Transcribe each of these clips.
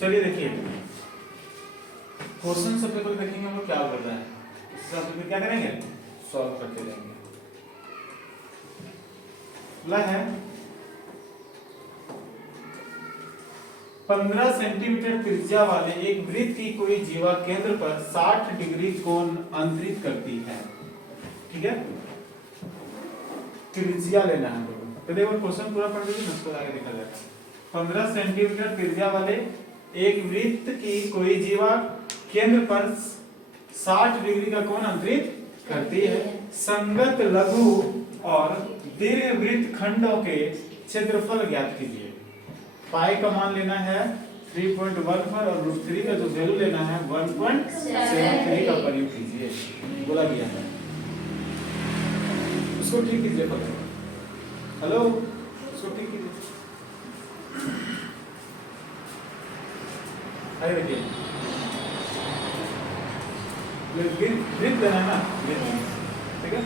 चलिए देखिए क्वेश्चन सबसे पहले देखेंगे हम लोग क्या कर रहे हैं, इसके साथ फिर क्या करेंगे, सॉल्व करते रहेंगे। बोला है 15 सेंटीमीटर त्रिज्या वाले एक वृत्त की कोई जीवा केंद्र पर 60 डिग्री कोण अंतरित करती है। ठीक है, त्रिज्या लेना है लोगों को। पहले वो क्वेश्चन पूरा पढ़ लीजिए, उसको आगे देखा जाएगा। 15 सेंटीमीटर त्रिज्या वाले एक वृत्त की कोई जीवा केंद्र पर 60 डिग्री का कोण अंतरित करती है। संगत लघु और दीर्घ वृत्त खंडों के क्षेत्रफल ज्ञात कीजिए। पाई का मान लेना है 3.14 और √3 का जो वैल्यू लेना है 1.73 का प्रयोग कीजिए, बोला गया है। उसको ठीक कीजिए, हेलो उसको ठीक कीजिए। अरे देखिए वृत्त लेना है ना, ठीक है,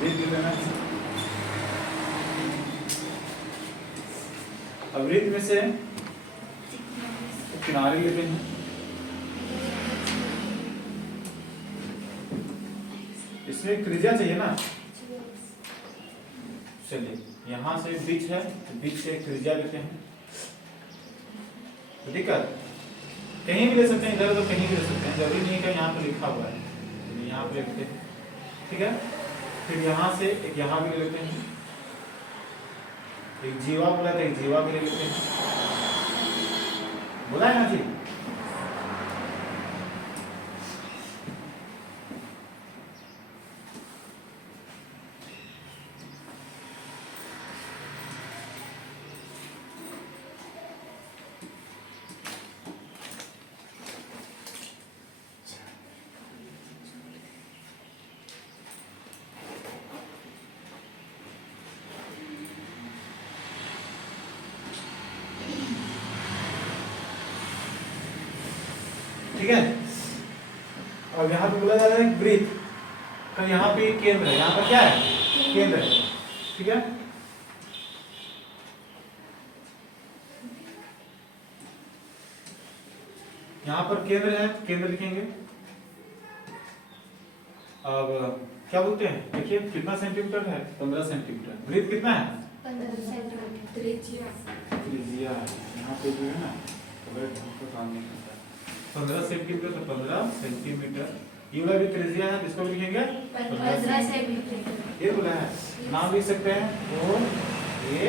वृत्त लेना है। अब वृत्त में से किनारे लेते हैं, इसमें त्रिज्या चाहिए ना। चलिए यहां से बीच है, बीच से त्रिज्या लेते हैं। तो दिक्कत कहीं भी ले सकते हैं, इधर तो कहीं भी ले सकते हैं, जरूरी नहीं है कि यहाँ पे लिखा हुआ है, तो यहाँ पे लिखते हैं। ठीक है, फिर यहाँ से एक यहाँ भी ले लेते हैं, एक जीवा बोला था, एक जीवा भी ले लेते हैं, बोला है ना जी। ठीक है, और यहाँ पे बोला जा रहा है वृत्त का, यहाँ पे केंद्र है, यहाँ पर क्या है, केंद्र है। ठीक है, यहाँ पर केंद्र है, केंद्र लिखेंगे। अब क्या बोलते हैं, देखिए कितना सेंटीमीटर है, 15 सेंटीमीटर। वृत्त कितना है, 15 सेंटीमीटर त्रिज्या यहाँ पे जो है ना, काम नहीं करता। 15 सेंटीमीटर तो 15 सेंटीमीटर, ये वाला भी त्रिज्या है, इसको भी लिखेंगे 15 सेंटीमीटर। ये बोला है, नाम लिख सकते हैं और ये।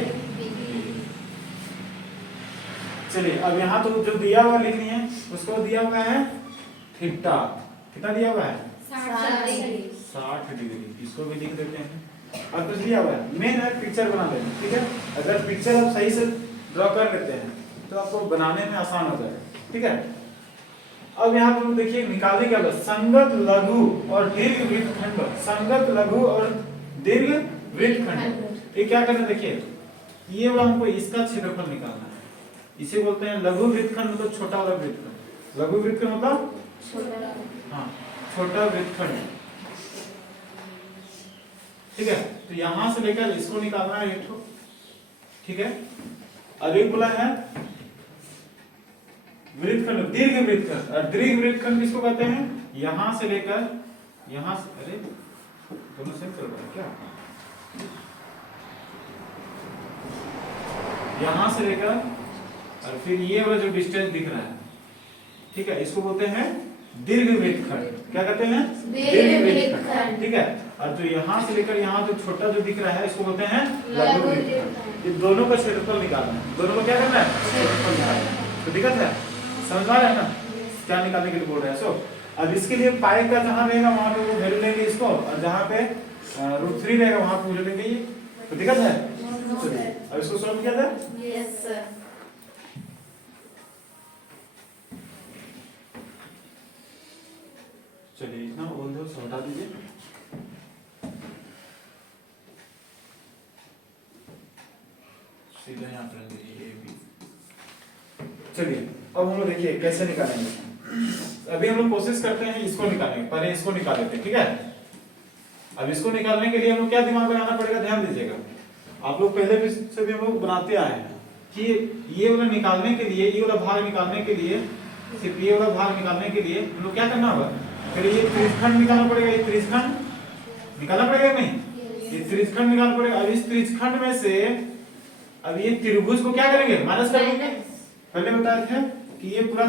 चलिए अब यहाँ तो जो दिया हुआ लिखनी है, उसको दिया हुआ है थीटा, कितना दिया हुआ है 60 डिग्री, इसको भी लिख देते हैं। अब कुछ दिया हुआ है, मेन है पिक्चर बना लेना। ठीक है, अगर पिक्चर आप सही से ड्रॉ कर लेते हैं तो आपको बनाने में आसान हो जाएगा। ठीक है, अब यहाँ पर देखिए निकालने क्या होगा, संगत लघु और दीर्घ वृत्तखंड। संगत लघु और दीर्घ वृत्तखंड, ये क्या करना है, देखिए ये वाला हमको इसका क्षेत्रफल निकालना है। इसे बोलते हैं लघु वृत्तखंड, मतलब छोटा वाला वृत्तखंड। लघु वृत्तखंड मतलब छोटा, हाँ छोटा वृत्तखंड। ठीक है, तो यहां से लेकर इसको निकालना है एक ठो। ठीक है, अब एक बोला है वृत्तखंड, दीर्घ वृत्तखंड। और दीर्घ वृत्तखंड किसको कहते हैं, यहां से लेकर यहां से, अरे दोनों सेम चल रहा है क्या, यहां से लेकर और फिर ये वाला जो डिस्टेंस दिख रहा है, ठीक है, इसको बोलते हैं दीर्घ वृत्तखंड। क्या कहते हैं, दीर्घ वृत्तखंड। ठीक है, और जो यहां से लेकर यहां जो छोटा जो दिख रहा है, इसको बोलते हैं लघु वृत्तखंड। ये दोनों का क्षेत्रफल निकालना है, दोनों को क्या करना है, क्षेत्रफल निकालना है। तो दिक्कत है, समझ आ रहा है ना क्या निकालने के लिए बोल रहे हैं। सो अब इसके लिए पाई का जहां रहेगा वहां पे वो वैल्यू लेंगे इसको, और जहां पे √3 रहेगा वहां पे वैल्यू लेंगे ये। तो दिक्कत है, अब इसको सॉल्व किया था। Yes sir. चलिए इतना बोल दो, हटा दीजिए। सीधा यहाँ पर रख दीजिए ए बी। चलिए अब हम लोग देखिए कैसे निकालेंगे। अभी हम लोग कोशिश करते हैं इसको निकालेंगे, पहले इसको निकाल लेते हैं। ठीक है, अब इसको निकालने के लिए हम लोग क्या दिमाग लगाना पड़ेगा, ध्यान दीजिएगा। आप लोग पहले भी से भी हम लोग बनाते आए हैं कि ये वाला निकालने के लिए, ये वाला भाग निकालने के लिए, सिर्फ ये वाला भाग निकालने के लिए हम लोग क्या करना होगा, पहले ये त्रिज्यखंड निकालना पड़ेगा, ये त्रिज्यखंड निकालना पड़ेगा नहीं, ये त्रिज्यखंड निकालना पड़ेगा। अब इस त्रिज्यखंड में से अब ये त्रिभुज को क्या करेंगे, माइनस कर देंगे। पहले बताए थे कि ये पूरा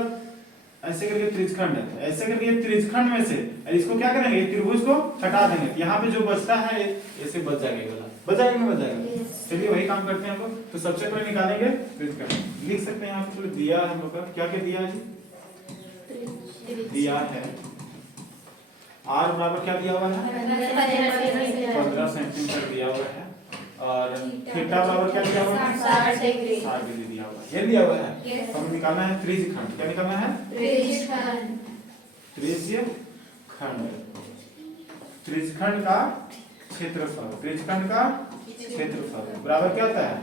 ऐसे करके त्रिज्यखंड है, ऐसे करके ये त्रिज्यखंड में से इसको क्या करेंगे, ये त्रिभुज को हटा देंगे, यहाँ पे जो बचता है ऐसे बच जाएगा, वाला बच जाएगा नहीं बच जाएगा। चलिए वही काम करते हैं हम लोग। तो सबसे पहले निकालेंगे त्रिज्यखंड, लिख सकते हैं यहाँ पे दिया है हम लोग का, क्या क्या दिया है जी, दिया है r बराबर क्या दिया हुआ है 15 सेंटीमीटर दिया हुआ है, और थीटा बराबर क्या दिया हुआ है 60 डिग्री दिया हुआ है, ये दिया हुआ है। हम निकालना है त्रिज्यखंड, क्या निकालना है त्रिज्यखंड, त्रिज्यखंड, त्रिज्यखंड का क्षेत्रफल, त्रिज्यखंड का क्षेत्रफल बराबर क्या होता है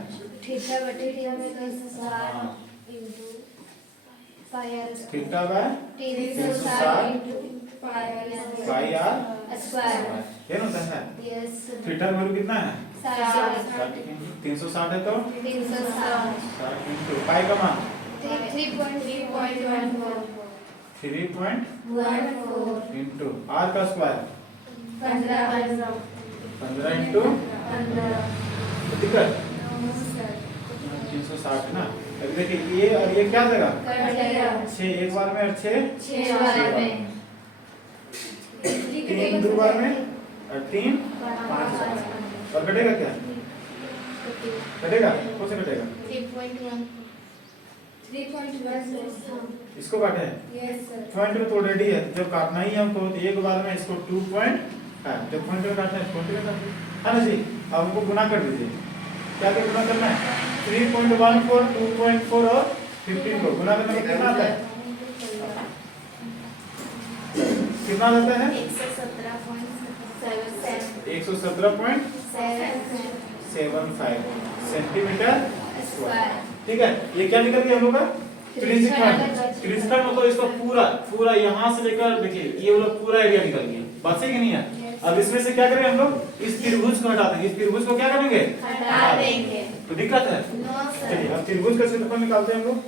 थीटा बटे 360 into pi r theta by 360 into pi r square. ये होता है। यस थीटा का वैल्यू कितना है 360 360 है, तो 60 इनटू पाई का मान 3.14 3.14 इनटू आर का स्क्वायर 15 इनटू 15 ठीक है 360 है ना। अभी देखिए ये और ये क्या देगा कटेगा 6 एक बार में और 6 बार में 3 दो बार में और 3 5 बार और कटेगा क्या, कटेगा कौन से कटेगा 3.1 इसको काटे यस सर पॉइंट में तो ऑलरेडी है, जब काटना ही है हमको तो एक बार में इसको 2.5 जब पॉइंट में काटना है पॉइंट में काट है ना जी। अब हमको गुना कर दीजिए, क्या क्या गुना करना है 3.14 2.4 और 15 को गुना करने में कितना आता है, कितना आता है 117.75 सेंटीमीटर स्क्वायर। ठीक है, ये क्या निकल गया हम लोग का त्रिज्यखंड। त्रिज्यखंड मतलब इसका पूरा पूरा यहाँ से लेकर देखिए ये वाला पूरा एरिया निकल गया, बस है कि नहीं है। अब इसमें से क्या करेंगे हम लोग, इस त्रिभुज को हटा देंगे, इस त्रिभुज को क्या करेंगे हटा देंगे। तो दिक्कत है नो चलिए सर अब त्रिभुज का क्षेत्रफल निकालते हैं हम लोग,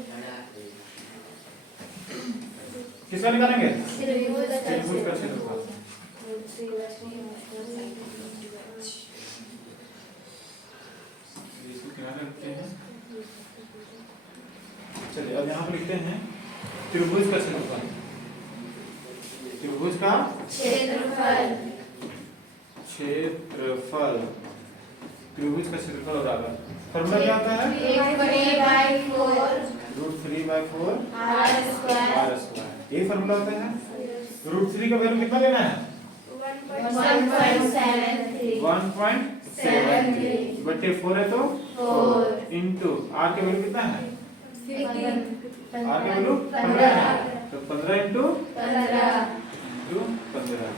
किसका निकालेंगे त्रिभुज त्रिभुज का क्षेत्रफल। इसको किनारे रखते हैं। चलिए अब यहाँ पर लिखते हैं त्रिभुज का क्षेत्रफल, त्रिभुज का क्षेत्रफल क्षेत्रफल, त्रिभुज का क्षेत्रफल बराबर फॉर्मूला क्या होता है √3/4 r स्क्वायर r स्क्वायर, ये फॉर्मूला होता है। √3 का वैल्यू कितना लेना है 1.73 बटे 4 है तो 4 इंटू r के वैल्यू कितना है, r के वैल्यू 15 है तो 15 इंटू 15।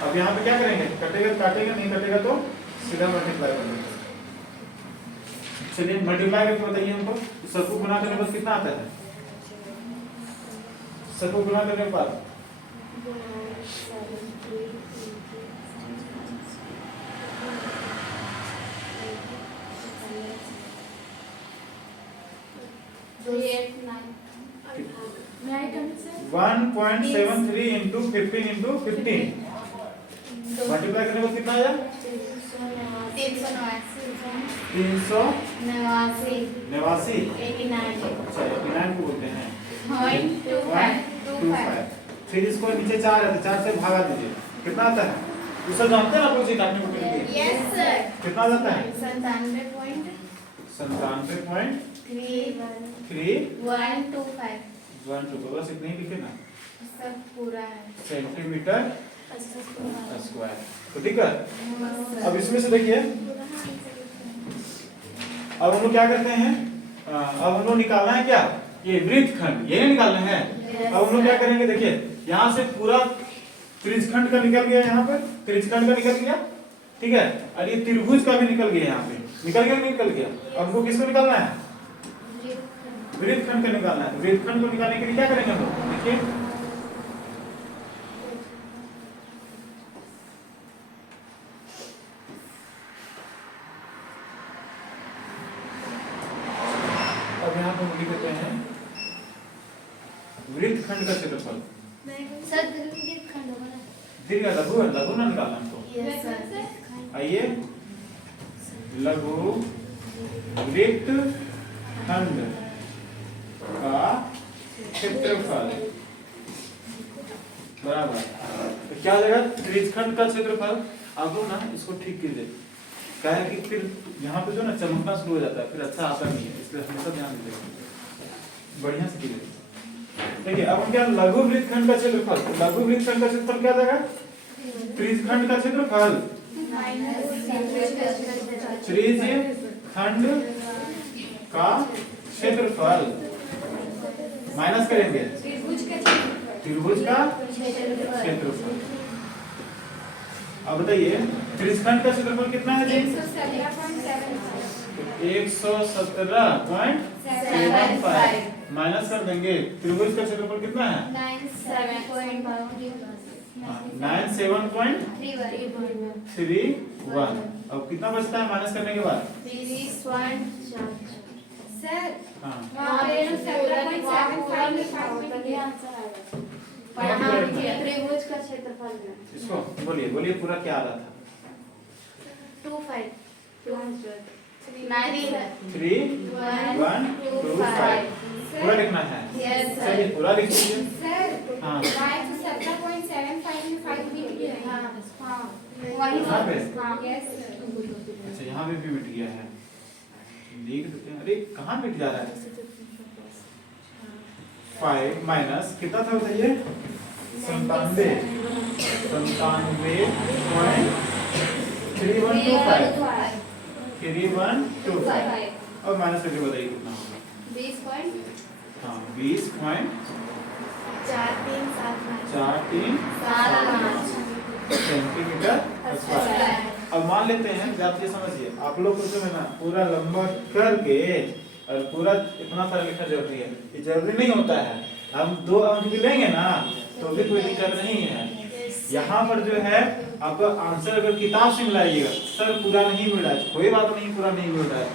अब यहाँ पे क्या करेंगे, कटेगा काटेगा, नहीं कटेगा तो सीधा मल्टीप्लाई कर देंगे। चलिए मल्टीप्लाई करके बताइए हमको, सबको गुना करने के बाद कितना आता है, सबको गुना करने के बाद May I come, sir? 1.73 into 15 into 15 multiply करने के बाद कितना आया 389 अच्छा 89 को बोलते हैं 0.25। फिर इसको नीचे 4 है तो 4 से भागा दीजिए, कितना आता है उसको जानते हैं आप लोग, काटने को लिए कितना आता है 97.312 बस इतने ही लिखे ना सेंटीमीटर स्क्वायर। तो ठीक है, अब इसमें से देखिए अब हम लोग क्या करते हैं, अब हम लोग निकालना है क्या ये वृत्तखंड, ये निकालना है। अब हम लोग क्या करेंगे, देखिए यहाँ से पूरा त्रिज्यखंड का निकल गया, यहाँ पर त्रिज्यखंड का निकल गया, ठीक है, और ये त्रिभुज का भी निकल गया, यहाँ पे निकल गया नहीं निकल गया। अब हमको किसको निकालना है वृत्तखंड का निकालना है। वृत्तखंड को निकालने के लिए क्या करेंगे हम लोग, देखिए लिख देते हैं वृत्तखंड का क्षेत्रफल। सर दीर्घ खंड होगा ना? दीर्घ लघु लघु ना निकालना हमको। Yes sir. आइए लघु वृत्तखंड का क्षेत्रफल बराबर तो क्या हो जाएगा त्रिज्यखंड का क्षेत्रफल। अब ना इसको ठीक कीजिए, क्या है कि फिर यहाँ पे जो ना चमकना शुरू हो जाता है, फिर अच्छा आता नहीं है, इसलिए हमेशा ध्यान दीजिए, बढ़िया से कीजिए। देखिए अब हम क्या लघु वृत्तखंड का क्षेत्रफल, लघु वृत्तखंड का क्षेत्रफल क्या जाएगा त्रिज्यखंड का क्षेत्रफल, त्रिज्यखंड का क्षेत्रफल माइनस करेंगे त्रिभुज का क्षेत्रफल। अब बताइए त्रिज्यखंड का क्षेत्रफल कितना है जी? 117.75 माइनस कर देंगे त्रिभुज का क्षेत्रफल कितना है 97.31। अब कितना बचता है माइनस करने के बाद? सर हाँ वहाँ पे 17.75 त्रिभुज का क्षेत्रफल है। इसको बोलिए बोलिए पूरा क्या आ रहा था? 3.125 पूरा लिखना है। चलिए पूरा लिख लीजिए। हाँ यहाँ पे अच्छा यहाँ पे भी मिट गया है, लिख देते हैं। अरे कहाँ मिट जा रहा है? 5 माइनस कितना था बताइए? 97.3125 और माइनस करके बताइए कितना होगा? 20. हाँ 20.437 सेंटीमीटर स्क्वायर। अब मान लेते हैं आप ये समझिए, आप लोग को जो है ना पूरा लंबा करके और पूरा इतना सारा लिखना जरूरी है, ये जरूरी नहीं होता है। हम 2 अंक भी लेंगे ना तो भी कोई दिक्कत नहीं है। यहाँ पर जो है आपका आंसर अगर किताब से मिलाइएगा, सर पूरा नहीं मिल रहा है, कोई बात नहीं, पूरा नहीं मिल रहा है तो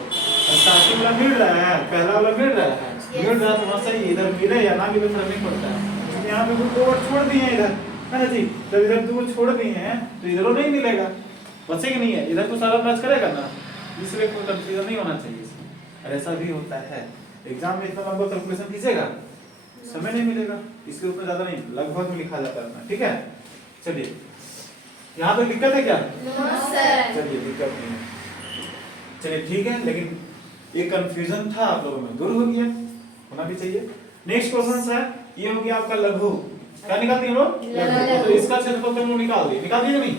स्टार्टिंग वाला मिल रहा है, पहला वाला मिल रहा है तो वहाँ सही, इधर मिले या ना मिले फर्क नहीं पड़ता है। यहाँ पे कुछ और छोड़ दिए हैं इधर, है ना जी? जब इधर दूर छोड़ दिए हैं तो इधरों नहीं मिलेगा, बचेगा नहीं है, इधर तो सारा मैच करेगा ना, इसलिए कोई कंफ्यूजन नहीं होना चाहिए इसमें। ऐसा भी होता है एग्जाम में, इतना लंबा कैलकुलेशन कीजिएगा समय नहीं मिलेगा, इसलिए उतना ज्यादा नहीं, लगभग में लिखा जाता है, ठीक है? चलिए यहाँ पे दिक्कत है क्या? चलिए दिक्कत नहीं है, चलिए ठीक है। लेकिन ये कंफ्यूजन था आप लोगों में, दूर हो गया, होना भी चाहिए। नेक्स्ट क्वेश्चन है, ये हो गया आपका लघु, क्या निकालते हैं लोग? तो इसका क्षेत्रफल हम लोग निकाल दिए नहीं?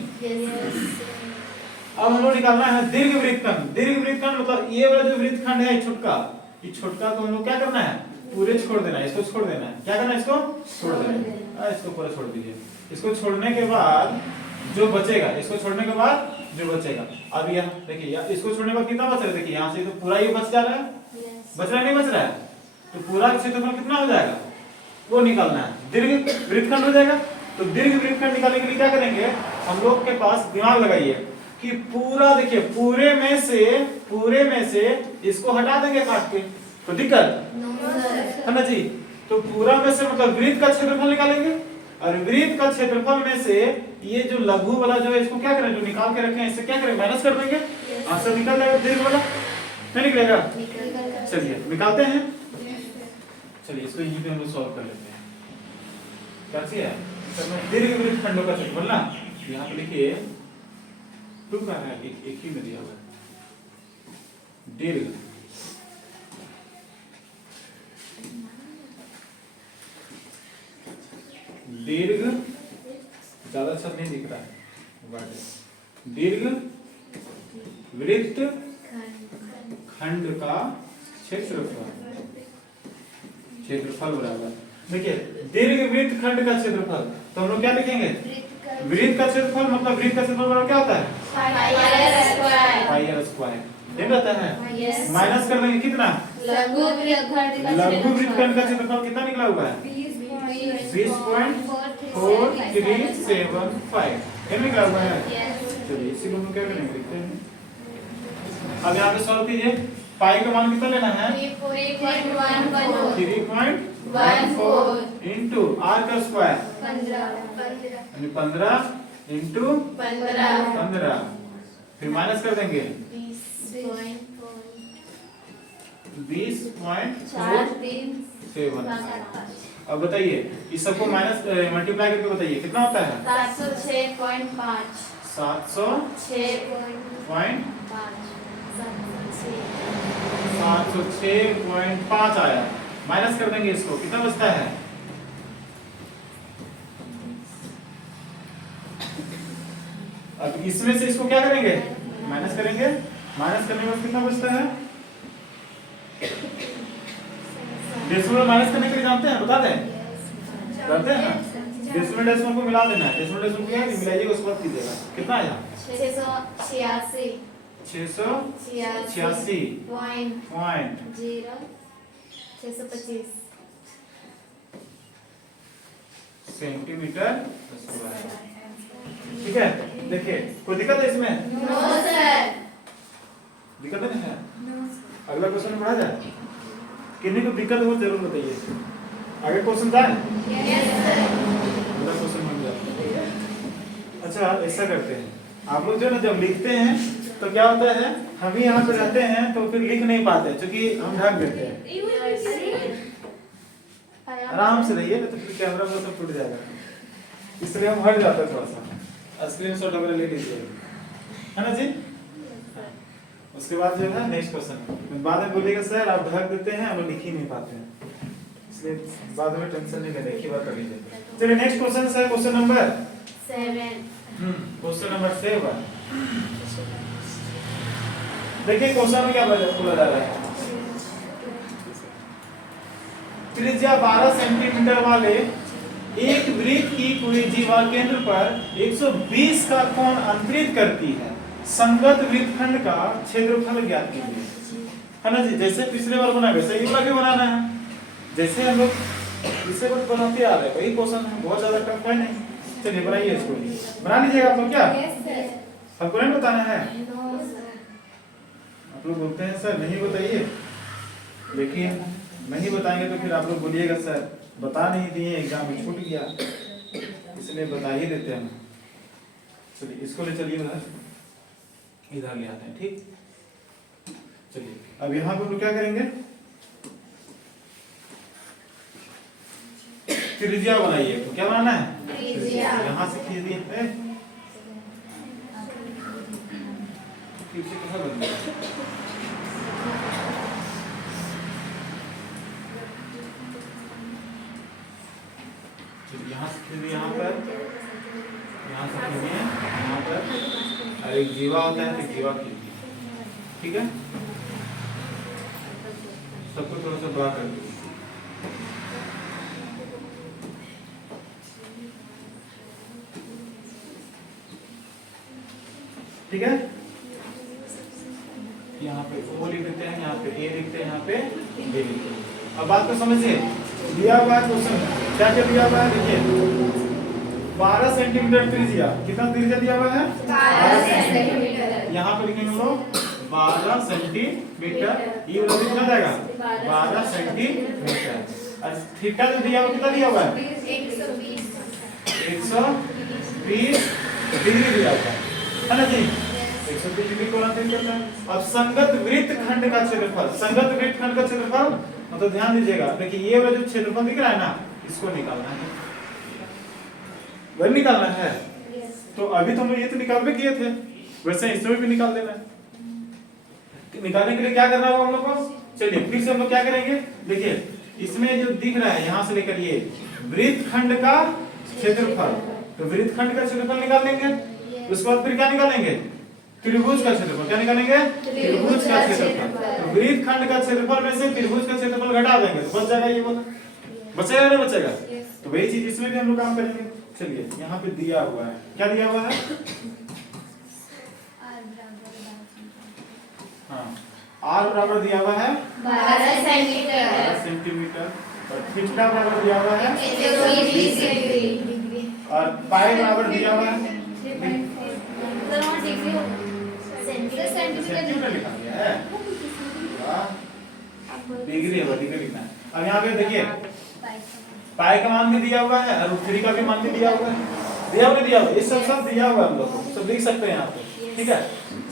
अब हम लोग निकालना है दीर्घ वृत्तखंड। दीर्घ वृत्तखंड मतलब ये वाला जो वृत्तखंड है छोटका, ये छोटका को हम लोग क्या करना है पूरे छोड़ देना है, इसको छोड़ देना है। क्या करना है? इसको छोड़ देना है, इसको पूरा छोड़ दीजिए। इसको छोड़ने के बाद जो बचेगा, इसको छोड़ने के बाद जो बचेगा, अब यहाँ देखिए इसको छोड़ने के बाद कितना बच रहा है? देखिए यहाँ से तो पूरा ये बच जा रहा है, बच रहा है नहीं बच रहा है? तो पूरा क्षेत्रफल कितना हो जाएगा वो निकालना है, दीर्घ वृत्तखंड हो जाएगा। तो दीर्घ वृत्तखंड निकालने के लिए क्या करेंगे हम लोग के पास, दिमाग लगाइए कि पूरा देखिए पूरे में से इसको हटा देंगे काट के, तो दिक्कत है ना जी? तो पूरा में से मतलब वृत्त का क्षेत्रफल निकालेंगे, और वृत्त का क्षेत्रफल में से ये जो लघु वाला जो है इसको क्या करें, जो निकाल के रखे हैं इससे क्या करें माइनस कर देंगे, आंसर निकल जाएगा दीर्घ वाला, नहीं निकलेगा? चलिए निकालते हैं, चलिए इसको यहीं पे हम लोग सॉल्व कर लेते हैं। कैसे है दीर्घ वृत्तखंडों का क्षेत्रफल ना, यहाँ पे लिखिए टू का है, एक ही में दिया हुआ है दीर्घ दीर्घ, ज्यादा अच्छा नहीं दिख रहा है, दीर्घ वृत्तखंड का क्षेत्रफल बराबर, देखिए दीर्घ वृत्तखंड का क्षेत्रफल, तो हम लोग क्या लिखेंगे? वृत्त का क्षेत्रफल मतलब वृत्त का क्षेत्रफल बराबर क्या होता है? पाई आर स्क्वायर, ठीक रहता है। माइनस कर देंगे कितना? लघु वृत्तखंड का क्षेत्रफल कितना निकला हुआ है? 20.4375 ये निकला हुआ है। चलिए इसी को हम क्या करेंगे देखते हैं। अब यहाँ पे सॉल्व कीजिए, पाई का मान कितना लेना है? 3.14 3.14 इंटू आर का स्क्वायर 15 इंटू 15, फिर माइनस कर देंगे 20.47। अब बताइए इस सबको माइनस मल्टीप्लाई करके बताइए कितना होता है? 706.5 आया। माइनस कर देंगे इसको, कितना बचता है? अब इसमें से इसको क्या करेंगे? माइनस करेंगे। माइनस करने के बाद कितना बचता है? डेसिमल माइनस करने के लिए जानते हैं, बता दें? जानते हैं ना? डेसिमल डेसिमल को मिला देना है। डेसिमल डेसिमल को क्या मिलाइएगा, उसके बाद कीजिएगा। कितना आया? 686.625 सेंटीमीटर स्क्वायर। ठीक है, देखिए कोई दिक्कत है इसमें? दिक्कत नहीं है? अगला क्वेश्चन में बढ़ा जाए। किन्हीं को दिक्कत हो जरूर बताइए। आगे क्वेश्चन जाए? अगला क्वेश्चन बन जाए। अच्छा ऐसा करते हैं, आप लोग जो ना जब लिखते हैं तो क्या होता है, हम भी यहाँ पे रहते हैं तो फिर लिख नहीं पाते क्योंकि हम ढक देते हैं। आराम से रहिए तो फिर कैमरा में सब टूट जाएगा, इसलिए हम हट जाते हैं थोड़ा सा। स्क्रीनशॉट वगैरह ले लीजिए, है ना जी? उसके बाद जो है नेक्स्ट क्वेश्चन बाद में बोलिएगा सर आप ढक देते हैं, हम लिख ही नहीं पाते हैं, इसलिए बाद में टेंशन नहीं लेना, एक ही बार कर लीजिए। चलिए नेक्स्ट क्वेश्चन है क्वेश्चन नंबर 7। Question number 7। देखिए क्वेश्चन में क्या बोला जा रहा है। त्रिज्या 12 सेंटीमीटर वाले एक वृत्त की पूरी जीवा केंद्र पर 120 का कोण अंतरित करती है। संगत वृत्तखंड का क्षेत्रफल ज्ञात कीजिए, है ना जी? जैसे पिछले बार बना वैसे एक बार भी बनाना है। जैसे हम लोग पिछले बार बनाते आ रहे हैं, वही क्वेश्चन है, बहुत ज्यादा टफ है नहीं। चलिए बनाइए इसको, बना लीजिएगा आप लोग। क्या आपको नहीं बताना है? आप लोग बोलते हैं सर नहीं बताइए, लेकिन नहीं बताएंगे तो फिर आप लोग बोलिएगा सर बता नहीं दिए, एग्जाम में छूट गया, इसलिए बता ही देते हैं। चलिए इसको ले चलिए इधर ले आते हैं। ठीक, चलिए अब यहाँ पे हम लोग क्या करेंगे, त्रिज्या बनाइए। तो क्या बनाना है? त्रिज्या। यहाँ से खींच दिए, कैसा बन गया? यहाँ से खींचिए, यहाँ पर, यहाँ से खींचिए, यहाँ पर, और एक जीवा होता है तो जीवा खींचिए। ठीक है, सबको थोड़ा सा बड़ा कर दीजिए। ठीक है, यहाँ पे O लिख देते हैं, यहाँ पे A लिखते हैं, यहाँ पे B लिखते हैं। अब बात को समझिए, दिया हुआ है क्वेश्चन, क्या क्या दिया हुआ है? देखिए 12 सेंटीमीटर त्रिज्या, कितना त्रिज्या दिया हुआ है? 12 सेंटीमीटर। यहाँ पे लिखेंगे हम लोग 12 सेंटीमीटर, ये वाला कितना जाएगा? 12 सेंटीमीटर। और थीटा जो दिया हुआ कितना दिया हुआ है? 120 डिग्री दिया हुआ है ना जी? 120 डिग्री को अंतरित करता है। अब संगत वृत्तखंड का क्षेत्रफल, संगत वृत्तखंड का क्षेत्रफल मतलब ध्यान दीजिएगा, देखिए ये वाला जो क्षेत्रफल दिख रहा है ना, इसको निकालना है, वही निकालना है। तो अभी तो हम ये तो निकाल भी किए थे, वैसे इसमें भी निकाल देना है। निकालने के लिए क्या करना होगा हम लोग को? चलिए फिर से हम लोग क्या करेंगे, देखिए इसमें जो दिख रहा है यहाँ से लेकर ये वृत्तखंड का क्षेत्रफल, तो वृत्तखंड का क्षेत्रफल निकाल लेंगे। उसके बाद फिर क्या निकालेंगे? त्रिभुज का क्षेत्रफल। क्या निकालेंगे? त्रिभुज का क्षेत्रफल। तो वृत्तखंड का क्षेत्रफल में से त्रिभुज का क्षेत्रफल घटा देंगे तो बच जाएगा, ये बोला बचेगा नहीं बचेगा? तो वही चीज इसमें भी हम लोग काम करेंगे। चलिए यहाँ पे दिया हुआ है, क्या दिया हुआ है? हाँ, R बराबर दिया हुआ है 12 सेंटीमीटर, और थीटा बराबर दिया हुआ है 120 डिग्री, और पाई बराबर दिया हुआ है सेंटीमीटर लिखा गया है। डिग्री है, डिग्री लिखना है। अब यहाँ पे देखिए पाई का मान भी दिया हुआ है और √3 का भी मान भी दिया हुआ है। दिया हुआ नहीं दिया हुआ, ये सब दिया हुआ है हम लोग को, सब लिख सकते हैं यहाँ पे, ठीक है।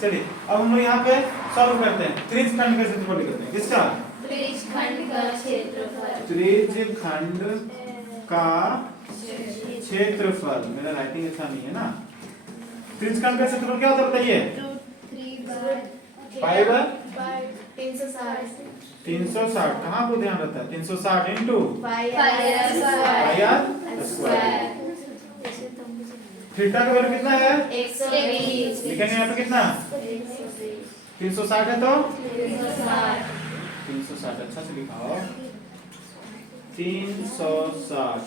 चलिए अब हम लोग यहाँ पे सॉल्व करते हैं। त्रिज्यखंड का क्षेत्रफल लिखते हैं। किसका? त्रिज्यखंड का क्षेत्रफल। त्रिज्यखंड का क्षेत्रफल, मेरा राइटिंग अच्छा नहीं है ना। त्रिज्यखंड का क्षेत्रफल क्या होता है बताइए? Pi by 360। कहाँ को ध्यान रहता है? 360 into pi r square. Theta का वैल्यू कितना है? 120। लिखेंगे यहाँ पे कितना? 360 है तो 360 अच्छा से लिखाओ। 360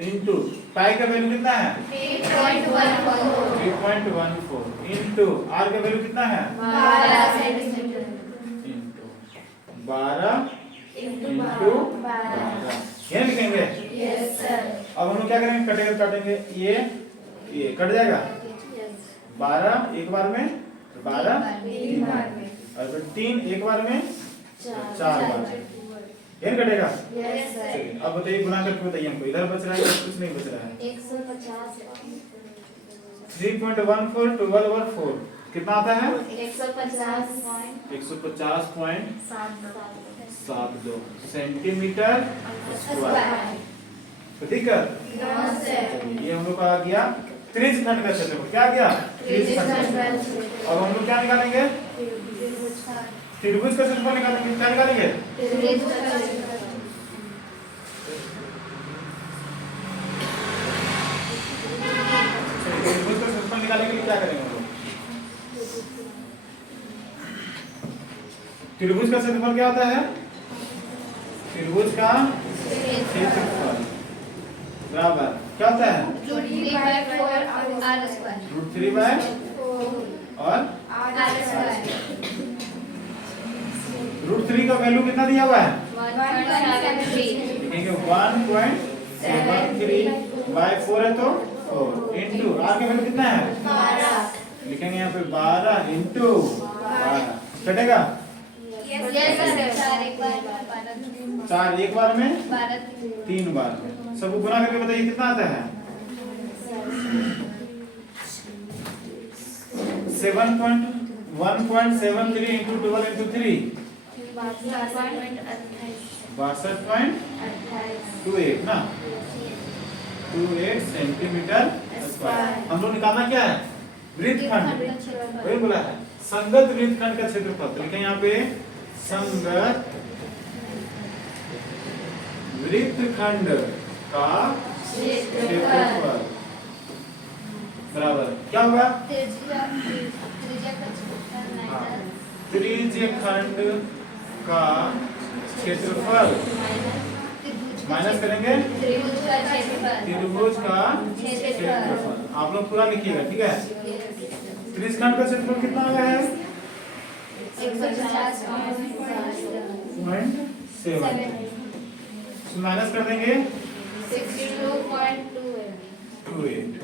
इंटू पाई का वैल्यू कितना है? 3.14 इंटू आर का वैल्यू कितना है? 12 सेंटीमीटर इंटू 12 इंटू 12 ये लिखेंगे। Yes sir. अब हम लोग क्या करेंगे? कटेंगे, काटेंगे, ये कट जाएगा। 12 एक बार में, 12 तीन बार में, और फिर 3 एक बार में, 4 बार में, ये कटेगा। Yes sir. चलिए अब बताइए गुना करके बताइए हमको, इधर बच रहा है या कुछ नहीं बच रहा है? 150 3.14 12 और 4 कितना आता है? 150.72 सेंटीमीटर स्क्वायर। तो ठीक है, ये हम लोग का आ गया त्रिज्यखंड का क्षेत्रफल। क्या आ गया? त्रिज्यखंड का क्षेत्रफल। अब हम लोग क्या निकालेंगे? त्रिभुज का क्षेत्रफल निकालेंगे। क्या निकालेंगे? त्रिभुज का क्षेत्रफल निकालने के लिए क्या करेंगे हम लोग? त्रिभुज का क्षेत्रफल क्या होता है? त्रिभुज का क्षेत्रफल बराबर क्या होता है? √3 बाय और √3 का वैल्यू कितना दिया हुआ है? 1.73 बाय 4 है तो 4 इंटू आर का वैल्यू कितना है? 12। लिखेंगे यहाँ पे 12 इंटू 12 कटेगा। 4 एक बार में, 3 बार में, सबको गुना करके बताइए कितना आता है? 1.73 इंटू 12 इंटू 3 62.28 ना, 28 सेंटीमीटर स्क्वायर। हम लोग निकालना क्या है? वृत्तखंड, वही बोला है संगत वृत्तखंड का क्षेत्रफल। तो लिखें यहाँ पे संगत वृत्तखंड का क्षेत्रफल बराबर क्या होगा? त्रिज्यखंड का क्षेत्रफल माइनस करेंगे त्रिभुज का क्षेत्रफल। आप लोग पूरा लिखिएगा, ठीक है। त्रिज्यखंड का क्षेत्रफल कितना आ गया है? 150.7 माइनस कर देंगे 62.28।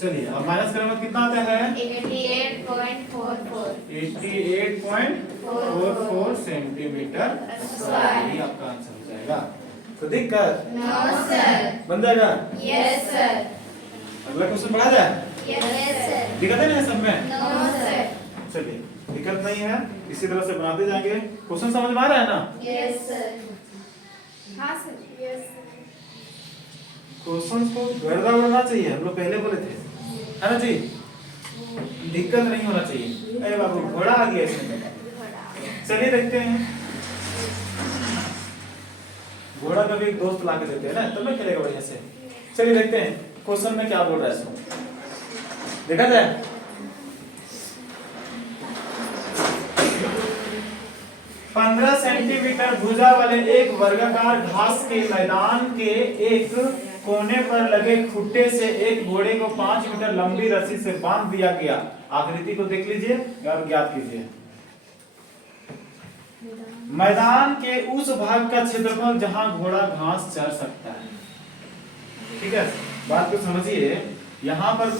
चलिए अब माइनस करने में कितना आता है? 88.44 सेंटीमीटर स्क्वायर। ये आपका आंसर हो जाएगा। तो दिक्कत नो सर। बन जाएगा। Yes sir. अगला क्वेश्चन बढ़ा जाए। Yes sir. दिक्कत है ना सब में? No sir. चलिए दिक्कत नहीं है, इसी तरह से बनाते जाएंगे। क्वेश्चन समझ में आ रहा है ना? Yes sir. हाँ सर। यस क्वेश्चन को गड़बड़ उड़ना चाहिए, हम लोग पहले बोले थे, है ना जी? दिक्कत नहीं होना चाहिए। अरे बाबू घोड़ा आ गया इसमें। चलिए देखते हैं। घोड़ा का भी एक दोस्त ला के देते हैं ना, तब ना खेलेगा बढ़िया से। चलिए देखते हैं क्वेश्चन में क्या बोल रहा है इसको, देखा जाए। 15 सेंटीमीटर भुजा वाले एक वर्गाकार घास के मैदान के एक कोने पर लगे खुट्टे से एक घोड़े को 5 मीटर लंबी रस्सी से बांध दिया गया। आकृति को देख लीजिए और ज्ञात कीजिए। मैदान के उस भाग का क्षेत्रफल जहां घोड़ा घास चर सकता है। ठीक है, बात को समझिए। यहाँ पर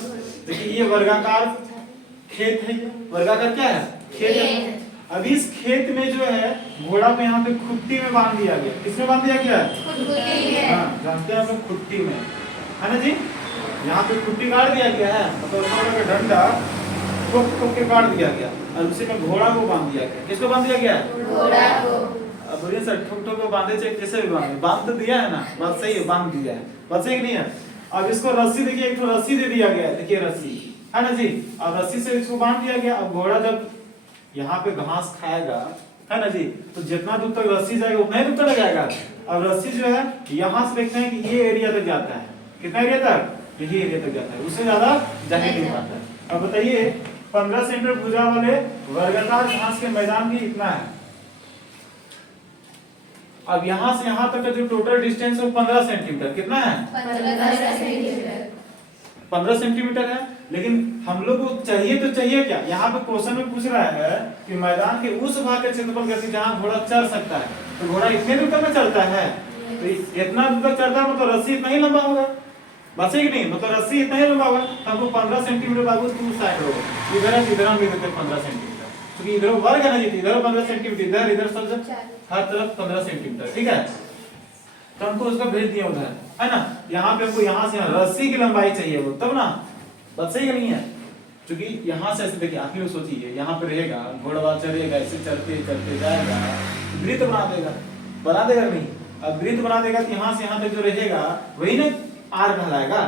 देखिए ये वर्गाकार खेत है। वर्गाकार क्या है? खेत है। अब इस खेत में जो है घोड़ा को यहाँ पे खुट्टी में बांध दिया गया। किसमें बांध दिया गया? हाँ, जानते हैं आप लोग, खुट्टी में, है ना जी। यहाँ पे खुट्टी काट दिया गया है, मतलब घोड़ा का डंडा ठोक ठोक के काट दिया गया और उसी में घोड़ा को बांध दिया गया। किसको बांध दिया गया? घोड़ा को। अब बोलिए सर, ठोक ठोक को बांधे चाहे कैसे भी बांधे, बांध तो दिया है ना, बात सही है, बांध दिया है, बात सही नहीं है। अब इसको रस्सी, देखिए एक तो रस्सी दे दिया गया है, देखिए रस्सी, है ना जी। अब रस्सी से इसको बांध दिया गया। अब घोड़ा जब यहाँ पे घास खाएगा, है ना जी, तो जितना दूर तक रस्सी जाएगा उतना ही दूर तक जाएगा। अब रस्सी जो है यहाँ से देखते हैं कि ये एरिया तक जाता है। कितना एरिया तक? यही एरिया तक जाता है, उससे ज्यादा जा ही नहीं पाता है। अब बताइए 15 सेंटीमीटर भुजा वाले वर्गाकार घास के मैदान भी इतना है। अब यहाँ से यहाँ तक का जो टोटल डिस्टेंस है 15 सेंटीमीटर। कितना है? 15 सेंटीमीटर है। लेकिन हम लोग को चाहिए तो चाहिए क्या? यहाँ पे क्वेश्चन में पूछ रहा है कि मैदान के उस भाग का क्षेत्रफल कैसे जहाँ घोड़ा चल सकता है। तो घोड़ा इतने दूर तक में चलता है, तो इतना दूर तक चलता है, मतलब रस्सी इतना ही लंबा होगा, बस है कि नहीं, मतलब रस्सी इतना ही लंबा होगा। तो हमको 15 सेंटीमीटर बाबू टू साइड होगा, इधर है इधर हम लिख देते हैं 15 सेंटीमीटर, क्योंकि इधर वर्ग है ना जी, इधर 15 सेंटीमीटर, इधर सब हर तरफ 15 सेंटीमीटर, ठीक है। तो हमको उसका भेज दिया उधर, है ना। यहाँ पे हमको यहाँ से रस्सी की लंबाई चाहिए वो, तब ना, बात सही नहीं है। क्योंकि यहाँ से ऐसे देखिए, आखिर में सोचिए, यहाँ पे रहेगा घोड़ा चलेगा, ऐसे चलते चलते जाएगा, वृत्त बना देगा नहीं। अब वृत्त बना देगा तो यहाँ से यहाँ तक जो रहेगा वही ना आर कहलाएगा।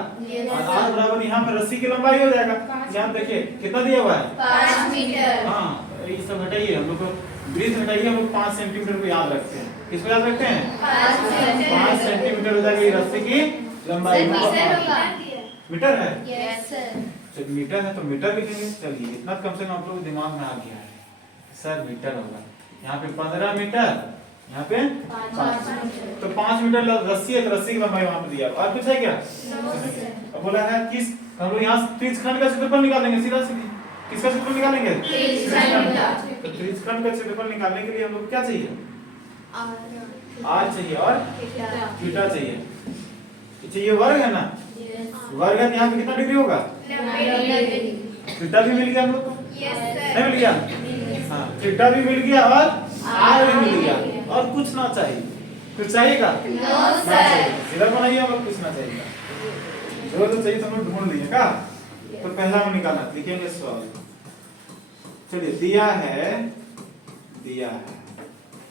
और आर बराबर यहाँ पे रस्सी की लंबाई हो जाएगा। यहाँ देखिए कितना दिया हुआ है? 5 मीटर। हाँ, ये सब हटाइए, हम लोग को वृत्त हटाइए, हम लोग 5 सेंटीमीटर को याद रखते हैं। किसको याद रखते हैं? 5 सेंटीमीटर हो जाएगी रस्सी की लंबाई। मीटर है? Yes sir. जब मीटर है तो मीटर लिखेंगे। चलिए, इतना कम से कम आप लोग के दिमाग में आ गया है, सर मीटर होगा। यहाँ पे 15 मीटर, यहाँ पे 5 मीटर, तो 5 मीटर रस्सी है, तो रस्सी की लंबाई वहां पे दिया। और कुछ है क्या? अब बोला है किस, हम लोग यहाँ त्रिज्यखंड का क्षेत्रफल निकालेंगे, सीधा सीधी। किसका क्षेत्रफल निकालेंगे? त्रिज्यखंड का। तो त्रिज्यखंड का क्षेत्रफल निकालने के लिए हम लोग क्या चाहिए? आर चाहिए और थीटा चाहिए। चाहिए वर्ग है ना, वर्ग है, यहाँ पे कितना डिग्री होगा? 90 डिग्री। थीटा भी मिल गया हम लोग को, नहीं मिल गया? हाँ, थीटा भी मिल गया और आर भी मिल गया, और कुछ ना चाहिए। कुछ चाहिएगा? No sir. इधर बनाइए, और कुछ ना चाहिए, जो तो चाहिए तो हम लोग ढूंढ लिए का। तो पहला हम निकालना, लिखेंगे सवाल। चलिए, दिया है,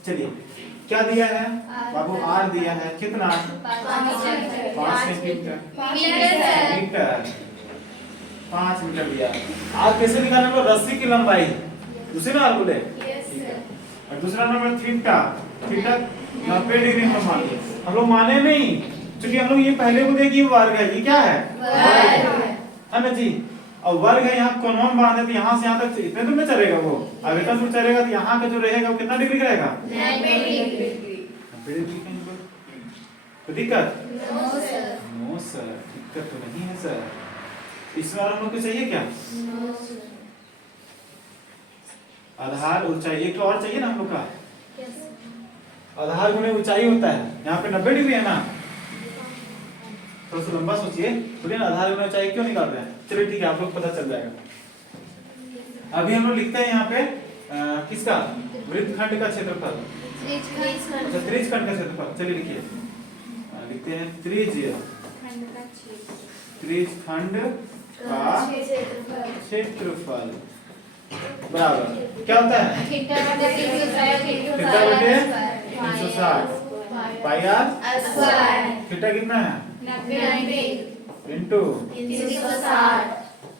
चलिए क्या दिया है बाबू? आर दिया है, कितना? 5 सेंटीमीटर, मीटर, 5 मीटर दिया। आर कैसे निकालना है? रस्सी की लंबाई, उसे ना आर बोले। और दूसरा नंबर थीटा, 90 डिग्री हम माने, हम लोग माने नहीं, क्योंकि हम लोग ये पहले को देखिए वर्ग है, ये क्या है? है ना जी। और वर्ग है, यहाँ कोण में बांधे तो यहाँ से यहाँ तक इतने दूर में चलेगा वो, अब इतना दूर चलेगा तो यहाँ का जो रहेगा वो कितना डिग्री रहेगा? 90 डिग्री। तो दिक्कत? No sir. नो सर, दिक्कत तो नहीं है सर। इसमें और हम लोग को चाहिए क्या? No sir. आधार ऊंचाई, एक तो और चाहिए ना हम लोग का। आधार गुणे ऊंचाई होता है, यहाँ पे 90 डिग्री है ना। थोड़ा सा लंबा सोचिए, बोलिए ना, आधार गुणे ऊंचाई क्यों निकाल रहे हैं? चलिए ठीक है, आप लोग पता चल जाएगा। अभी हम लोग लिखते हैं यहाँ पे किसका? वृत्तखंड का क्षेत्रफल। अच्छा, त्रिज्यखंड का क्षेत्रफल। चलिए लिखिए, लिखते हैं त्रिज्यखंड का क्षेत्रफल बराबर क्या होता है? थीटा बटे 360 पाई आर स्क्वायर। थीटा कितना है? 90 इंटू 360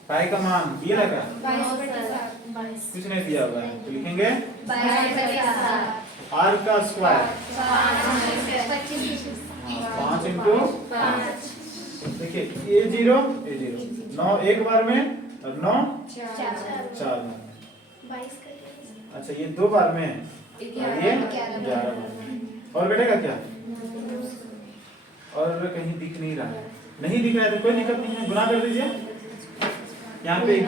पाई का मान दिया लगा? 22 कुछ नहीं दिया हुआ है, तो लिखेंगे 22 आर का स्क्वायर 5 इंटू 5 देखिए, ये 0 9 एक बार में और 9 4 में। अच्छा, ये 2 बार में और ये 11 बार में। और बेटेगा क्या? और कहीं दिख नहीं रहा है, नहीं दिख रहा है तो कोई दिक्कत नहीं है, गुना कर दीजिए। यहाँ पे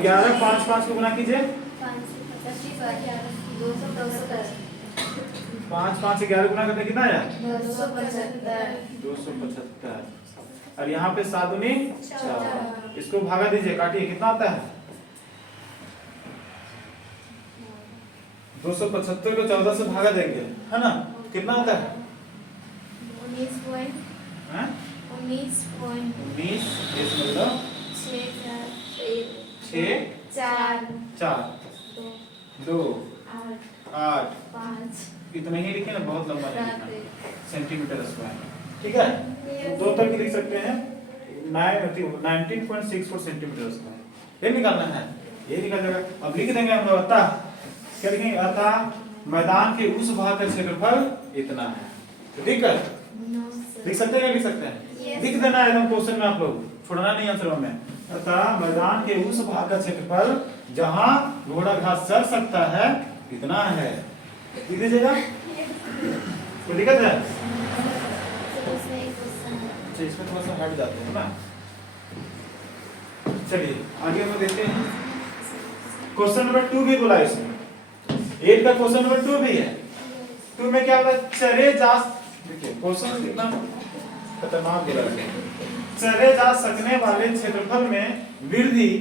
11 5 5 को गुना कीजिए, 5 5 11 गुना करते कितना आया? 275। और यहाँ पे 7 दूनी 4, इसको भागा दीजिए, काटिए, कितना आता है? 275 को 14 से भागा देंगे, है ना? कितना आता है? 19 हैं? 19 इस मतलब 6 4 4 2 8 5 इतना ही लिखे ना, बहुत लंबा नहीं लिखना, सेंटीमीटर स्क्वायर, ठीक है? तो 2 तक लिख सकते हैं 19.64 सेंटीमीटर स्क्वायर। ये निकालना है, ये निकल जाएगा। अब लिख देंगे हम लोग अतः, क्या लिखेंगे? अतः मैदान के उस भाग का क्षेत्रफल इतना है। तो ठीक है, लिख सकते हैं, लिख सकते हैं, लिख देना है एकदम क्वेश्चन में, आप लोग छोड़ना नहीं आंसर में। अतः मैदान के उस भाग का क्षेत्रफल जहां घोड़ा घास चर सकता है इतना है। लिख दीजिएगा, कोई दिक्कत है? इसमें थोड़ा सा हट जाते हैं ना। चलिए आगे हम देखते हैं। क्वेश्चन नंबर 2 भी बोला इसमें, 8 का क्वेश्चन नंबर 2 भी है। 2 में क्या बोला? चरे जा, देखिए क्वेश्चन कितना खतरनाक बोला है। चरे जा सकने वाले क्षेत्रफल में वृद्धि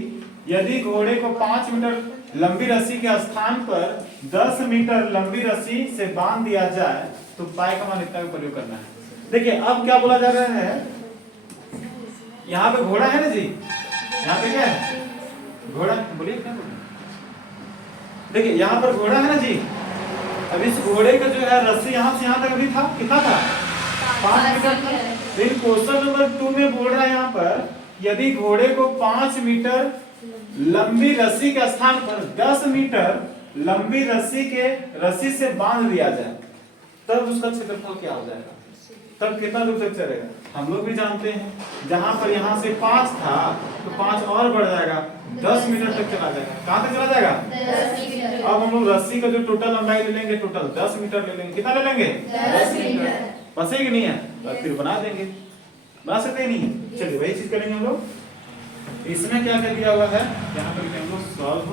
यदि घोड़े को 5 मीटर लंबी रस्सी के स्थान पर 10 मीटर लंबी रस्सी से बांध दिया जाए तो पाई का मान इतना का प्रयोग करना है। देखिए अब क्या बोला जा रहा है, यहाँ पे घोड़ा है ना जी, यहाँ पे क्या है? घोड़ा, बोलिए क्या बोल? देखिए यहाँ पर घोड़ा है ना जी। अब इस घोड़े का जो है रस्सी यहाँ से यहाँ तक अभी था, कितना था? 5 मीटर। फिर क्वेश्चन नंबर 2 में बोल रहा है यहाँ पर यदि घोड़े को 5 मीटर लंबी रस्सी के स्थान पर 10 मीटर लंबी रस्सी से बांध दिया जाए तब उसका क्षेत्रफल क्या हो जाएगा? तब कितना दूर तक चलेगा? हम लोग भी जानते हैं जहां पर यहाँ से 5 था तो 5 और बढ़ जाएगा, 10 मीटर तक चला जाएगा। कहां तक चला जाएगा? 10 मीटर। अब हम लोग रस्सी का जो टोटल लंबाई ले लेंगे, टोटल 10 मीटर ले लेंगे। कितना ले लेंगे? 10 मीटर। बसेगी नहीं है और फिर बना देंगे, बना सकते नहीं है। चलिए वही चीज करेंगे हम लोग। इसमें क्या क्या दिया हुआ है यहाँ पर हम लोग सॉल्व।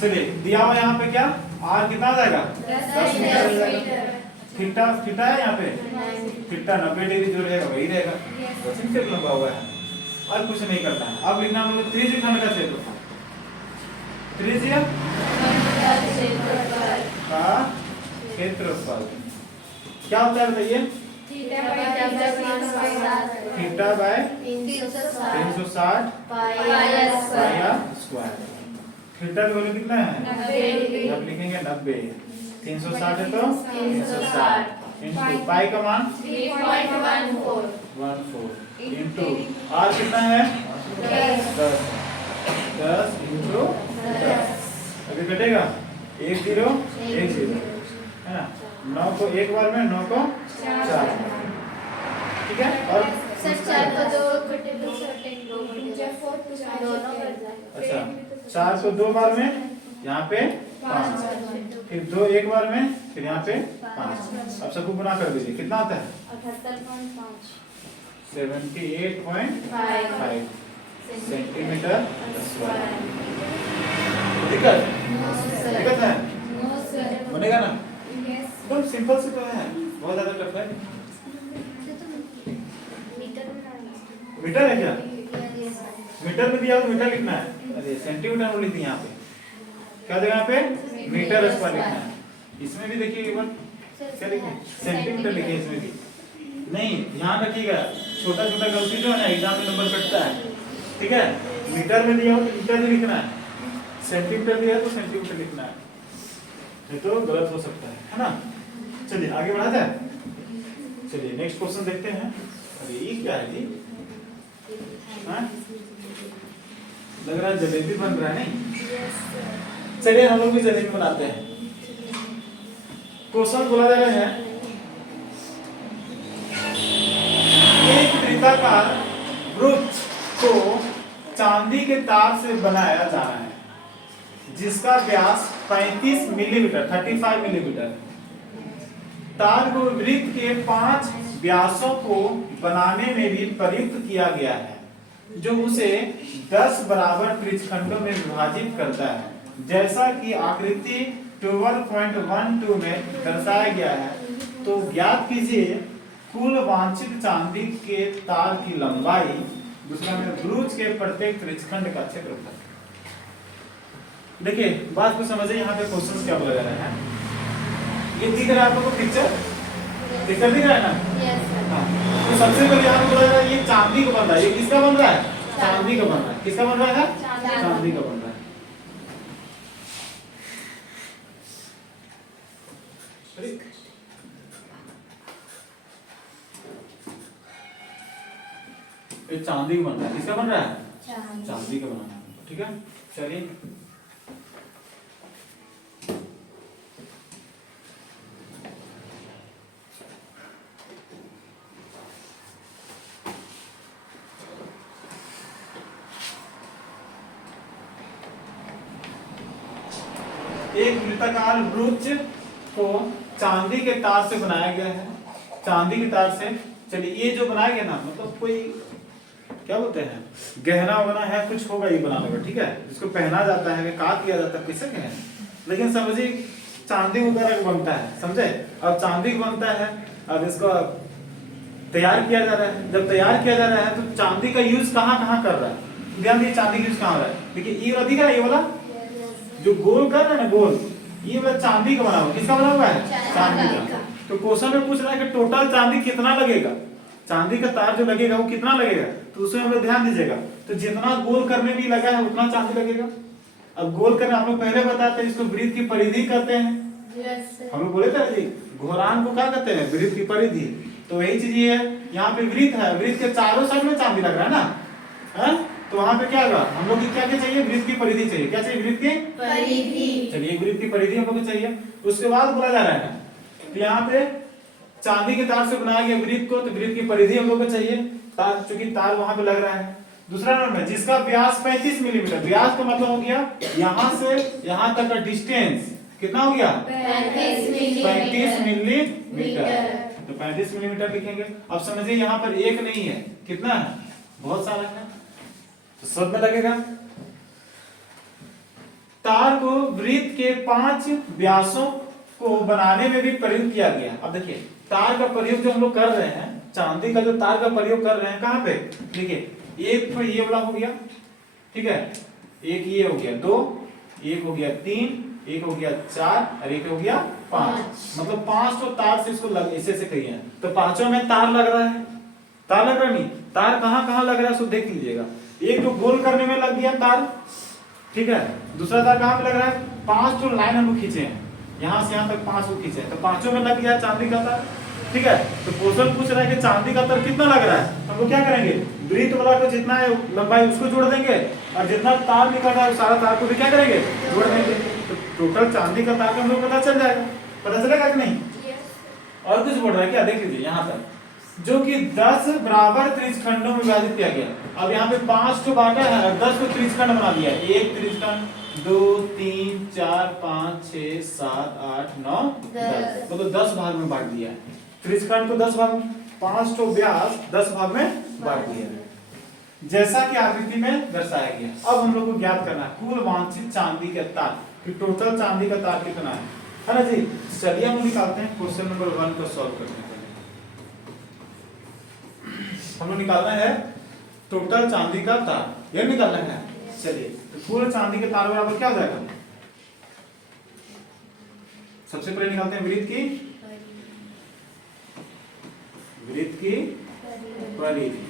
चलिए दिया हुआ यहाँ पे क्या, आर कितना आ जाएगा? 10 मीटर। थीटा, थीटा है यहाँ पे, थीटा 90 डिग्री जो रहेगा वही रहेगा। क्वेश्चन से लंबा हुआ है और कुछ नहीं करना है। अब लिखना होगा त्रिज्यखंड का क्षेत्रफल, त्रिज्य का क्षेत्रफल क्या होता है बताइए? Theta by 360 pi square. Theta की वैल्यू कितना है? 90। अब लिखेंगे 90, 360 है तो 360 इनटू पाई का मान 3.14 इनटू आर कितना है? 10 इनटू 10। अभी कटेगा 1 0 1 0 है ना। 9 को एक बार में, 9 को 4, ठीक है। और अच्छा 4 को 2 बार में, यहाँ पे 5, फिर 2 एक बार में, फिर यहाँ पे 5। अब सबको गुना कर दीजिए, कितना आता है? 78.5 सेंटीमीटर स्क्वायर। दिक्कत है? बनेगा ना? एकदम सिंपल से तो है, बहुत ज्यादा टफ है। मीटर है क्या? मीटर में दिया हो मीटर लिखना है। अरे सेंटीमीटर में लिख दिया, यहाँ पे क्या देगा? यहाँ पे मीटर स्क्वायर लिखना है। इसमें भी देखिए एक बार क्या लिखे, सेंटीमीटर लिखे। इसमें भी नहीं, ध्यान रखिएगा छोटा छोटा गलती जो है ना एग्जाम में नंबर कटता है, ठीक है। मीटर में दिया हो तो मीटर ही लिखना है, सेंटीमीटर दिया है तो सेंटीमीटर लिखना है, नहीं तो गलत हो सकता है ना। चलिए आगे बढ़ाते हैं। चलिए नेक्स्ट क्वेश्चन देखते हैं। अरे ये क्या है जी? हाँ? लग रहा है जलेबी बन रहा है नहीं? चलिए हम लोग भी जलेबी बनाते हैं। क्वेश्चन बोला जा रहा है एक वृत्ताकार वृत्त को चांदी के तार से बनाया जा रहा है जिसका व्यास 35 मिलीमीटर 35 मिलीमीटर। तार को वृत्त के 5 व्यासों को बनाने में भी प्रयुक्त किया गया है जो उसे 10 बराबर त्रिज्यखंडों में विभाजित करता है जैसा कि आकृति 12.12 में दर्शाया गया है। तो ज्ञात कीजिए कुल वांछित चांदी के तार की लंबाई, दूसरा में ब्रूज के प्रत्येक त्रिज्यखंड का क्षेत्रफल। देखिए बात को समझिए, यहाँ पे क्वेश्चन क्या बोला जा रहा है। ये दिख रहा है आपको पिक्चर दिख रहा है ना। हाँ, तो सबसे पहले यहाँ पे बोला जा रहा है ये चांदी का बन रहा है। ये किसका बन रहा है? चांदी का बन रहा है। किसका बन रहा है? चांदी का बन रहा है। ये चांदी का बन रहा है। किसका बन रहा है? चांदी का बनाना है। ठीक है, चलिए एक वृत्ताकार वृत्त को चांदी के तार से बनाया गया है। चांदी के तार से, चलिए ये जो बनाया गया ना, मतलब कोई क्या बोलते हैं, गहना बना है, कुछ होगा ये बनाने में। ठीक है, इसको पहना जाता है, का किया जाता है, किसे कहें, लेकिन समझिए चांदी वगैरह का बनता है, समझे। अब चांदी का बनता है, अब इसको तैयार किया जा रहा है। जब तैयार किया जा रहा है तो चांदी का यूज कहाँ कहाँ कर रहा है, ध्यान दीजिए चांदी का यूज कहाँ हो रहा है। देखिए ये वाला दिख रहा है, ये वाला जो गोल कर रहा है ना, गोल, ये वाला चांदी का बना हुआ। किसका बना हुआ है? चांदी का। तो क्वेश्चन में पूछ रहा है कि टोटल चांदी कितना लगेगा, चांदी का तार जो लगेगा वो कितना लगेगा। तो उसमें हम लोग ध्यान दीजिएगा, तो जितना गोल करने में लगा है उतना चांदी लगेगा। अब गोल करना हम लोग पहले बताते हैं, इसको वृत्त की परिधि कहते हैं। हम लोग बोले थे जी, घोरान को क्या कहते हैं? वृत्त की परिधि। तो वही चीज ये है, यहाँ पे वृत्त है, वृत्त के चारों साइड में चांदी लग रहा है ना, है? तो वहां पे क्या होगा, हम लोग क्या क्या चाहिए? वृत्त की परिधि चाहिए। क्या चाहिए? वृत्त की परिधि। चलिए वृत्त की परिधि हम लोग को चाहिए। उसके बाद बोला जा रहा है, तो यहाँ पे चांदी के तार से बनाया गया वृत्त को, तो वृत्त की परिधि हम लोग को चाहिए, तार, चूंकि तार वहां पे लग रहा है। दूसरा नंबर में जिसका व्यास 35 मिलीमीटर, व्यास का मतलब हो गया यहाँ से यहाँ तक का डिस्टेंस कितना हो गया? 35 मिलीमीटर। तो 35 मिलीमीटर लिखेंगे। अब समझिए यहाँ पर एक नहीं है, कितना है? बहुत सारा है, तो सब में लगेगा। तार को वृत्त के 5 व्यासों को बनाने में भी प्रयोग किया गया। अब देखिए तार का प्रयोग जो हम लोग कर रहे हैं, चांदी का जो तार का प्रयोग कर रहे हैं, कहाँ पे? देखिए एक तो ये वाला हो गया, ठीक है, एक ये हो गया 2, एक हो गया 3, एक हो गया 4 और एक हो गया 5। मतलब 5 तो तार से इसको ऐसे ऐसे कही है, तो पांचों में तार लग रहा है। तार लग रहा नहीं, तार कहाँ कहाँ लग रहा है सो देख लीजिएगा। एक तो गोल करने में लग गया तार, ठीक है, दूसरा तार कहाँ पे लग रहा है? 5 तो लाइन हम लोग खींचे हैं, यहाँ से यहाँ तक 5 को खींचे, तो पांचों में लग गया चांदी का तार। ठीक है, तो क्वेश्चन पूछ रहा है कि चांदी का तार कितना लग रहा है। हम लोग क्या करेंगे, वृत्त वाला को जितना है लंबाई उसको जोड़ देंगे, और जितना तार निकल रहा है सारा तार को भी क्या करेंगे? जोड़ देंगे। तो टोटल चांदी का तार का हम लोग पता चल जाएगा। पता चलेगा कि नहीं? और कुछ बोल रहा है क्या? देख लीजिए यहाँ तक, जो कि 10 बराबर त्रिज्यखंडों में विभाजित किया गया। अब यहाँ पे 5 तो बांटा है और 10 को त्रिज्यखंड बना दिया। एक त्रिज्यखंड, 2 3 4 5 6 7 8 9 10, तो 10 भाग में बांट दिया है। त्रिज्यखंड को 10 भाग में, 5 तो व्यास 10 भाग में बांट दिया है, जैसा कि आकृति में दर्शाया गया। अब हम लोग को ज्ञात करना है कुल वांछित चांदी का तार, कि टोटल चांदी का तार कितना है ना जी। चलिए हम निकालते हैं क्वेश्चन नंबर 1 को सॉल्व करने के लिए। हम लोग निकालना है टोटल चांदी का तार, ये निकालना है। चलिए तो कुल चांदी के तार बराबर क्या हो जाएगा? सबसे पहले निकालते हैं वृत्त की परिधि।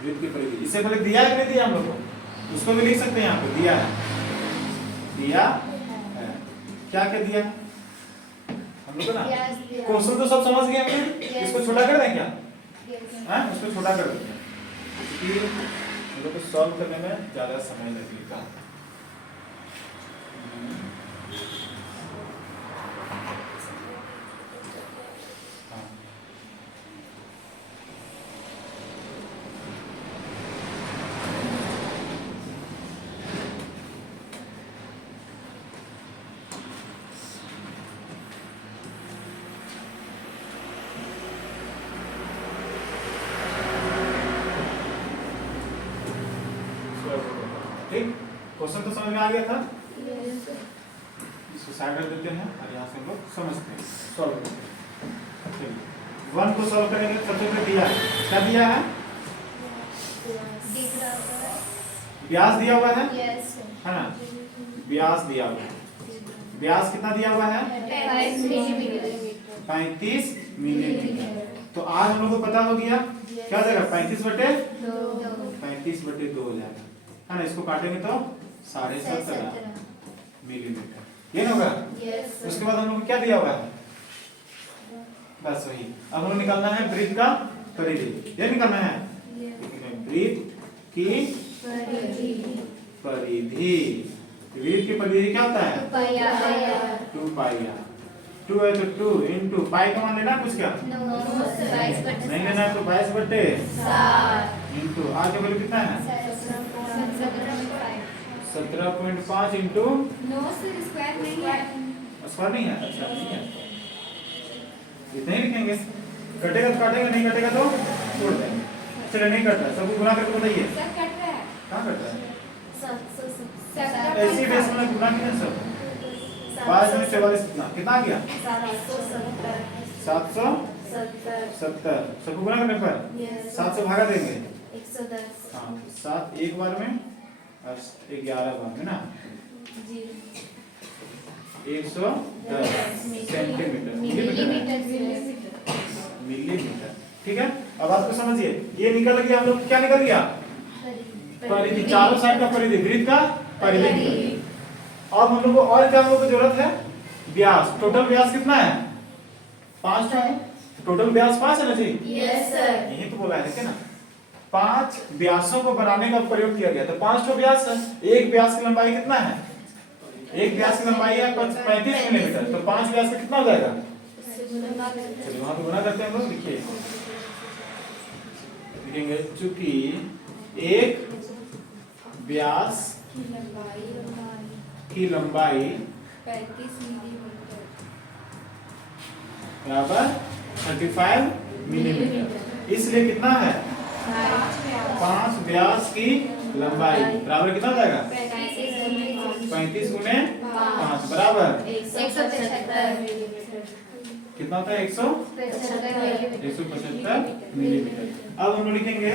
वृत्त की परिधि इससे पहले दिया है कि नहीं दिया हम लोग को? उसको भी लिख सकते हैं, यहाँ पे दिया है, दिया है। क्या क्या दिया हम लोग ना? क्वेश्चन तो सब समझ गए हमने, इसको छोटा कर दें क्या? हैं, उसको छोटा कर देते हैं, क्योंकि हम लोग को सॉल्व करने में ज्यादा समय लगेगा। ठीक, क्वेश्चन तो समझ में आ गया था। इसको साइड कर देते हैं और यहाँ से हम लोग समझते हैं, सॉल्व करते हैं। 1 को सॉल्व करेंगे। सबसे पहले दिया है, क्या दिया है? व्यास दिया हुआ है Yes. है ना, व्यास दिया हुआ है। व्यास कितना दिया हुआ है? 5 millimeter. 35 मिलीमीटर। तो आज हम लोग को पता हो गया क्या हो जाएगा, 35/2 हो जाएगा, है ना। इसको काटेंगे तो 17.5 मिलीमीटर, ये ना होगा। Yes. उसके बाद हम लोग को क्या दिया हुआ है, बस वही। अब हम लोग निकालना है वृत्त का परिधि, ये निकालना है वृत्त की परिधि। वृत्त की परिधि क्या होता है, 2 पाई r। 2 है तो 2 इंटू पाई का मान लेना कुछ क्या नहीं लेना है, तो 22/7 इंटू आर का वैल्यू कितना है 17.5 इंटू स्क्वायर नहीं है, अच्छा नहीं है, इतना ही लिखेंगे। कटेगा तो काटेगा, नहीं कटेगा तो छोड़ देंगे। चलिए नहीं कट रहा, सबको गुना करके बताइए कहाँ कट रहा है। ऐसी बेस में गुना किया सब 5 में 44 कितना आ गया 770। सबको गुना करने पर 7 से भागा देंगे 110। हाँ, 7 एक बार में और 11 बार में ना 110 सेंटीमीटर मिलीमीटर। ठीक है, अब आपको समझिए ये निकल गया, हम लोग क्या निकल गया परिधि, चारों साइड का परिधि, वृत्त का परिधि। अब हम लोग को और क्या हम लोग को जरूरत है, व्यास। टोटल व्यास कितना है 5 है, टोटल व्यास 5 है ना जी। Yes sir. यही तो बोला है, देखिए ना 5 व्यासों को बनाने का प्रयोग किया गया, तो 5 व्यास है। एक व्यास की लंबाई कितना है, एक व्यास की लंबाई है 35 मिलीमीटर, तो 5 व्यास का कितना हो जाएगा, चलिए वहां पे गुना करते हैं हम लोग। लिखिए लिखेंगे चूंकि एक व्यास की लंबाई बराबर 35 मिलीमीटर, इसलिए कितना है 5 व्यास की लंबाई बराबर कितना हो जाएगा 35 गुने 5 बराबर 175 कितना होता है 175 मिलीमीटर। अब हम लोग लिखेंगे,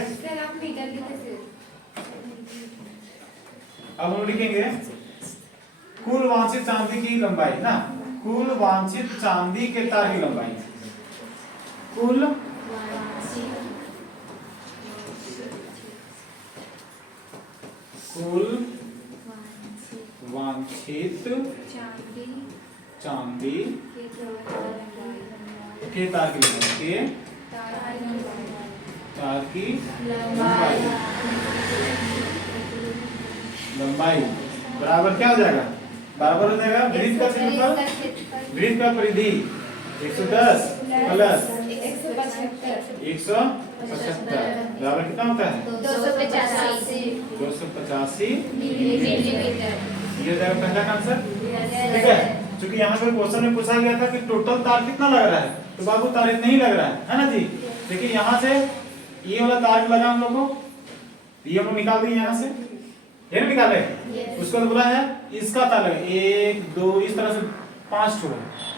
अब हम लिखेंगे कुल वांछित चांदी की लंबाई ना, कुल वांछित चांदी के तार की लंबाई, कुल वांछित चांदी के तार की लंबाई, के तार की लंबाई बराबर क्या हो जाएगा, बराबर हो जाएगा वृत्त का क्षेत्रफल, वृत्त का परिधि 110 प्लस 175 बराबर कितना होता है 285 मिलीमीटर। ये हो जाएगा पहला आंसर। ठीक है, क्योंकि यहाँ पे क्वेश्चन में पूछा गया था कि टोटल तार कितना लग रहा है, तो बाबू तार इतना ही लग रहा है ना जी। देखिए यहाँ से ये वाला तार लगा हम लोग को, ये हम लोग निकाल दिए यहाँ से, ये नहीं निकाले, उसको तो बोला है इसका तार लगा 1 2 इस तरह से 5 ठो,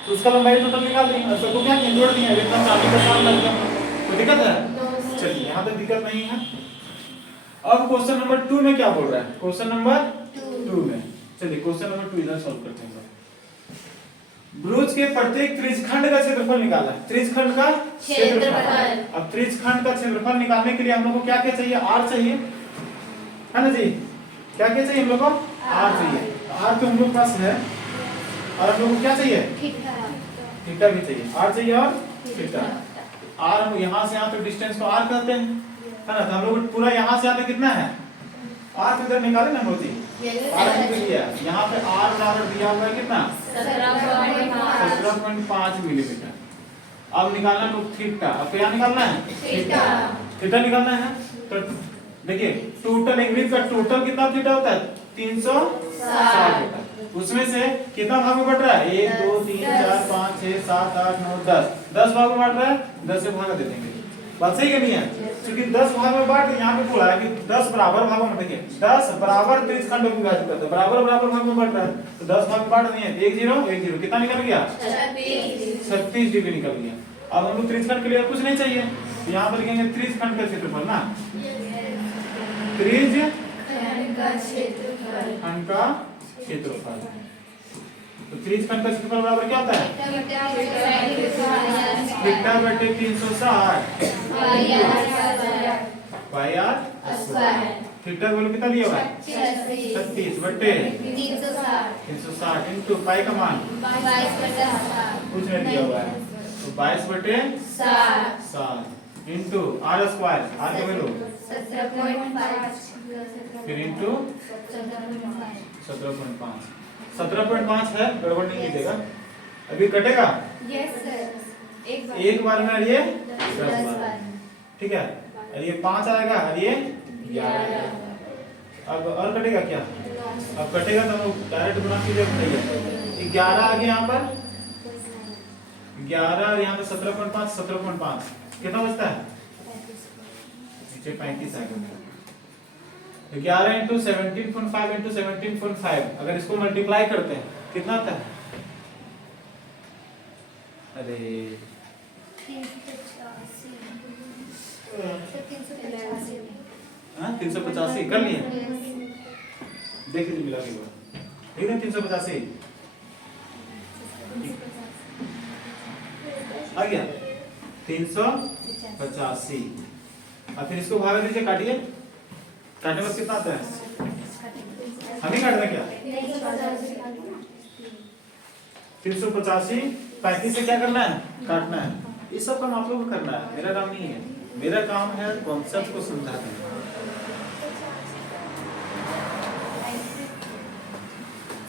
तो उसका लंबाई टोटल निकाल दी और सबको क्या जोड़ दिया, इतना चांदी का तार लग गया। कोई दिक्कत है, चलिए यहाँ तक दिक्कत नहीं है। अब क्वेश्चन नंबर 2 में क्या बोल रहा है, क्वेश्चन नंबर 2 में चलिए क्वेश्चन नंबर 2 इधर सॉल्व करते हैं। ब्रुज के प्रत्येक त्रिज्यखंड का क्षेत्रफल निकालना है, त्रिज्यखंड का क्षेत्रफल। अब त्रिज्यखंड का क्षेत्रफल निकालने के लिए हम लोग को क्या क्या चाहिए, r चाहिए, है ना जी। क्या क्या चाहिए हम लोग को, r चाहिए, r तो हम लोग पास है, और हम लोग को क्या चाहिए थीटा भी चाहिए, r चाहिए और थीटा। r हम यहाँ से यहाँ तक डिस्टेंस को r कहते हैं, है ना। तो हम लोग पूरा यहाँ से यहाँ तक कितना है, r इधर निकाले ना मोती, r कितना दिया है यहाँ पे, r बराबर दिया हुआ है कितना 17.5 मिलीमीटर। अब निकालना तो थीटा, अब क्या निकालना है थीटा निकालना है। तो देखिए टोटल एक वृत्त का टोटल कितना थीटा होता है 360, उसमें से कितना भाग में बट रहा है 1 2 3 4 5 6 7 8 9 10 भाग में बांट रहा है, 10 से भाग दे देंगे। बात सही नहीं है, क्योंकि 10 भाग में बांट, यहाँ पे बोला है कि 10 बराबर भागों में, देखिए 10 बराबर त्रिज्यखंड में विभाजित करते हैं, बराबर बराबर भाग में बढ़ रहा है, तो 10 भाग में बांट दिए 1 0 1 0 कितना निकल गया 36 डिग्री निकल गया। अब हम लोग त्रिज्यखंड के लिए कुछ नहीं चाहिए, यहाँ पर लिखेंगे त्रिज्यखंड का क्षेत्रफल ना, त्रिज्यखंड क्षेत्रफल। खंड का क्षेत्रफल। तो त्रिज्य खंड का क्षेत्रफल बराबर क्या होता है? थीटा बटे 360 पाई आर स्क्वायर। थीटा का वैल्यू कितना दिया हुआ है? 36 बटे 360 इंटू पाई का मान कुछ नहीं दिया हुआ है, तो 22 बटे 7 इंटू आर स्क्वायर, आर का वैल्यू 17.5 फिर इंटू 17.5 है, गड़बड़ नहीं कीजिएगा। अभी कटेगा यस सर। एक बार में, और ये 10 बार, ठीक है। और ये 5 आएगा और ये 11 आएगा। अब और कटेगा क्या? अब कटेगा तो हम डायरेक्ट गुना कीजिए, बताइए 11 आ गया यहाँ पर 11 और यहाँ पे 17.5 कितना बचता है? नीचे 35 आएगा। 11 इंटू 17.5 इंटू 17.5 अगर इसको मल्टीप्लाई करते हैं कितना आता है? अरे 385 कर लिए, देख लीजिए मिला के बाद, ठीक है। 385 आ गया 385। अब फिर इसको भाग दीजिए, काटिए, काटने में कितना आता है? हमें काटना क्या? 385 35 से क्या करना है? काटना है। ये सब काम आप लोगों को करना है, मेरा काम नहीं है। मेरा काम है कॉन्सेप्ट को समझा देना।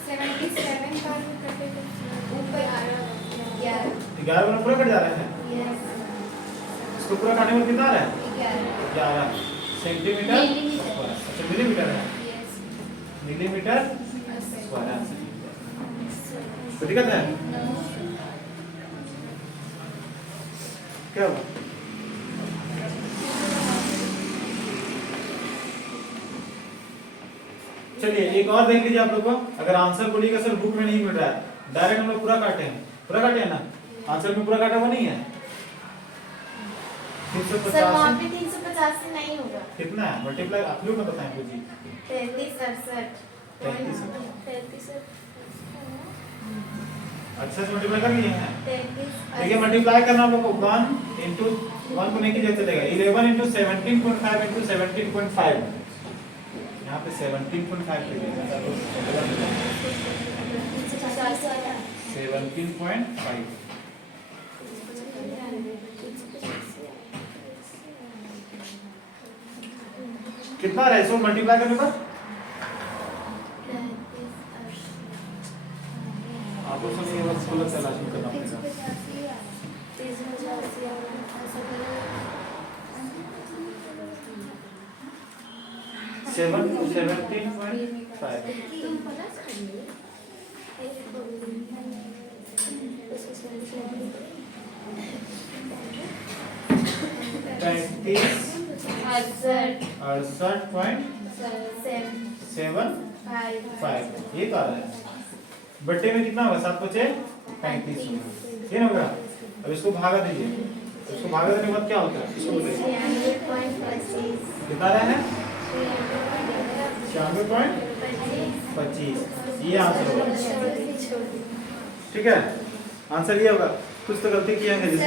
77 का ऊपर 11 वाला पूरा कट जा रहा है, इसको पूरा काटने में कितना आ रहा है? 11 सेंटीमीटर स्क्वायर। अच्छा मिलीमीटर है, मिलीमीटर स्क्वायर। तो दिक्कत है क्या हुआ? चलिए एक और देख लीजिए आप लोग को। अगर आंसर बोलिएगा सर बुक में नहीं मिल रहा है, डायरेक्ट हम लोग पूरा काटे हैं, पूरा काटे हैं ना, आंसर में पूरा काटा हुआ नहीं है। 385 सर वहाँ पे 350 से नहीं होगा। कितना है? मल्टीप्लाई आप लोग बताएं जी। 33 अच्छा से मल्टीप्लाई कर लिए हैं। 33 देखिए मल्टीप्लाई करना आप लोग को 1 इंटू 1 को नहीं कीजिए चलेगा। 11 इंटू 17.5 इंटू 17.5 यहाँ पे 17.5 कीजिएगा, 17.5 कितना रहा है? इसको मल्टीप्लाई करने पर आपको समझ में गलत तलाश करना पड़ेगा। 68.75 ये तो आ रहा है। बट्टे में कितना होगा? 7 बचे 35 होगा, ये होगा। अब इसको भागा दीजिए, इसको भागा देने के बाद क्या होता है? इसको बताइए कितना रहा है? 96.25 ये आंसर होगा, ठीक है। आंसर ये होगा। कुछ तो गलती किया है जिससे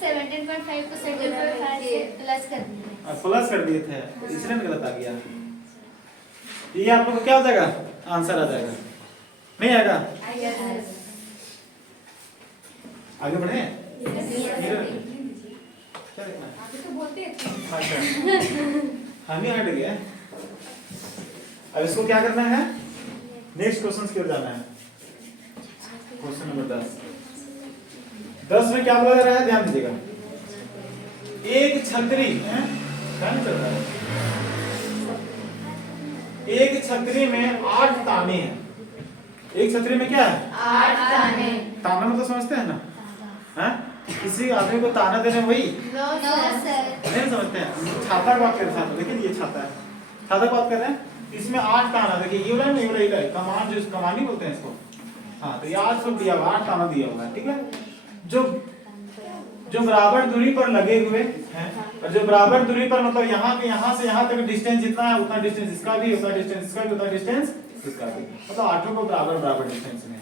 17.5 को 17.5 से प्लस कर दिए। प्लस कर दिए थे, इसलिए गलत आ गया। ये आप लोग को क्या हो जाएगा? आंसर आ जाएगा, नहीं आएगा? आगे बढ़े? क्या देखना है? हम ही हट गए। अब इसको क्या करना है? नेक्स्ट क्वेश्चन की ओर जाना है। क्वेश्चन नंबर 10 में क्या बोला जा रहा है? ध्यान दीजिएगा। एक छतरी है, क्या नहीं चल रहा है? एक छतरी में 8 ताने हैं। एक छतरी में क्या है? 8 ताने। ताना मतलब समझते हैं ना? हैं? किसी आदमी को ताना देने वही नो सर। नहीं समझते हैं। छाता की बात कर रहे हैं, देखिए ये छाता है, छाता की बात कर रहे हैं। इसमें 8 ताना, देखिए ये वाला नहीं, ये वाला कमान, जो कमानी बोलते हैं इसको। हाँ, तो ये 8 सब दिया हुआ, 8 ताना दिया हुआ है, ठीक है। जो बराबर दूरी पर लगे हुए हैं, और जो बराबर दूरी पर मतलब यहाँ से यहाँ तक डिस्टेंस जितना है उतना डिस्टेंस इसका भी, उतना डिस्टेंस इसका भी, उतना डिस्टेंस इसका भी, मतलब आठों को बराबर डिस्टेंस में है।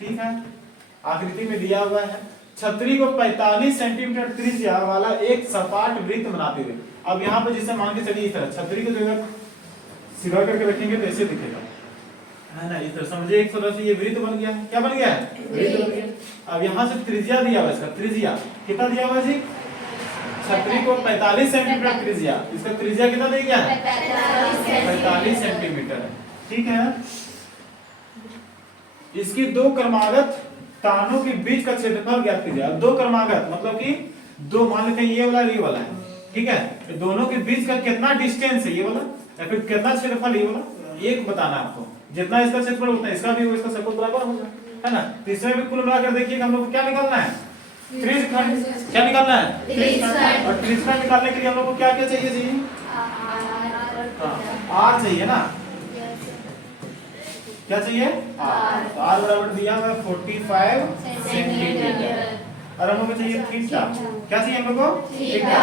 ठीक है, आकृति में दिया हुआ है छतरी को 45 सेंटीमीटर त्रिज्या वाला एक सपाट वृत्त बनाते हुए। अब यहाँ पर जैसे मान के चलिए इस तरह छतरी को जगह सीधा करके रखेंगे तो ऐसे दिखेगा, है ना, इस तरह समझिए एक तरह से ये वृत्त बन गया है। क्या बन गया है? वृत्त बन गया। अब यहाँ से त्रिज्या दिया हुआ, इसका त्रिज्या कितना दिया हुआ जी? छतरी को 45 सेंटीमीटर त्रिज्या, इसका त्रिज्या कितना दे गया है? 45 सेंटीमीटर। ठीक है, इसकी दो क्रमागत तानों के बीच का क्षेत्रफल ज्ञात कीजिए। अब दो क्रमागत मतलब कि दो, मान लेते हैं ये वाला है, ठीक है, तो दोनों के बीच का कितना डिस्टेंस है ये वाला, या फिर कितना क्षेत्रफल ये वाला, एक बताना आपको। जितना इसका क्षेत्रफल उतना इसका भी, इसका सब बराबर होगा, है ना। तो इसमें भी कुल मिलाकर देखिए हम लोग को क्या निकालना है? त्रिज्यखंड। क्या निकालना है? त्रिज्यखंड। और त्रिज्यखंड निकालने के लिए हम लोग को क्या क्या चाहिए जी? आर चाहिए ना, क्या चाहिए? आर। तो आर बराबर दिया हुआ 45 सेंटीमीटर। और हम लोग को चाहिए थीटा। क्या चाहिए हम लोग को? थीटा।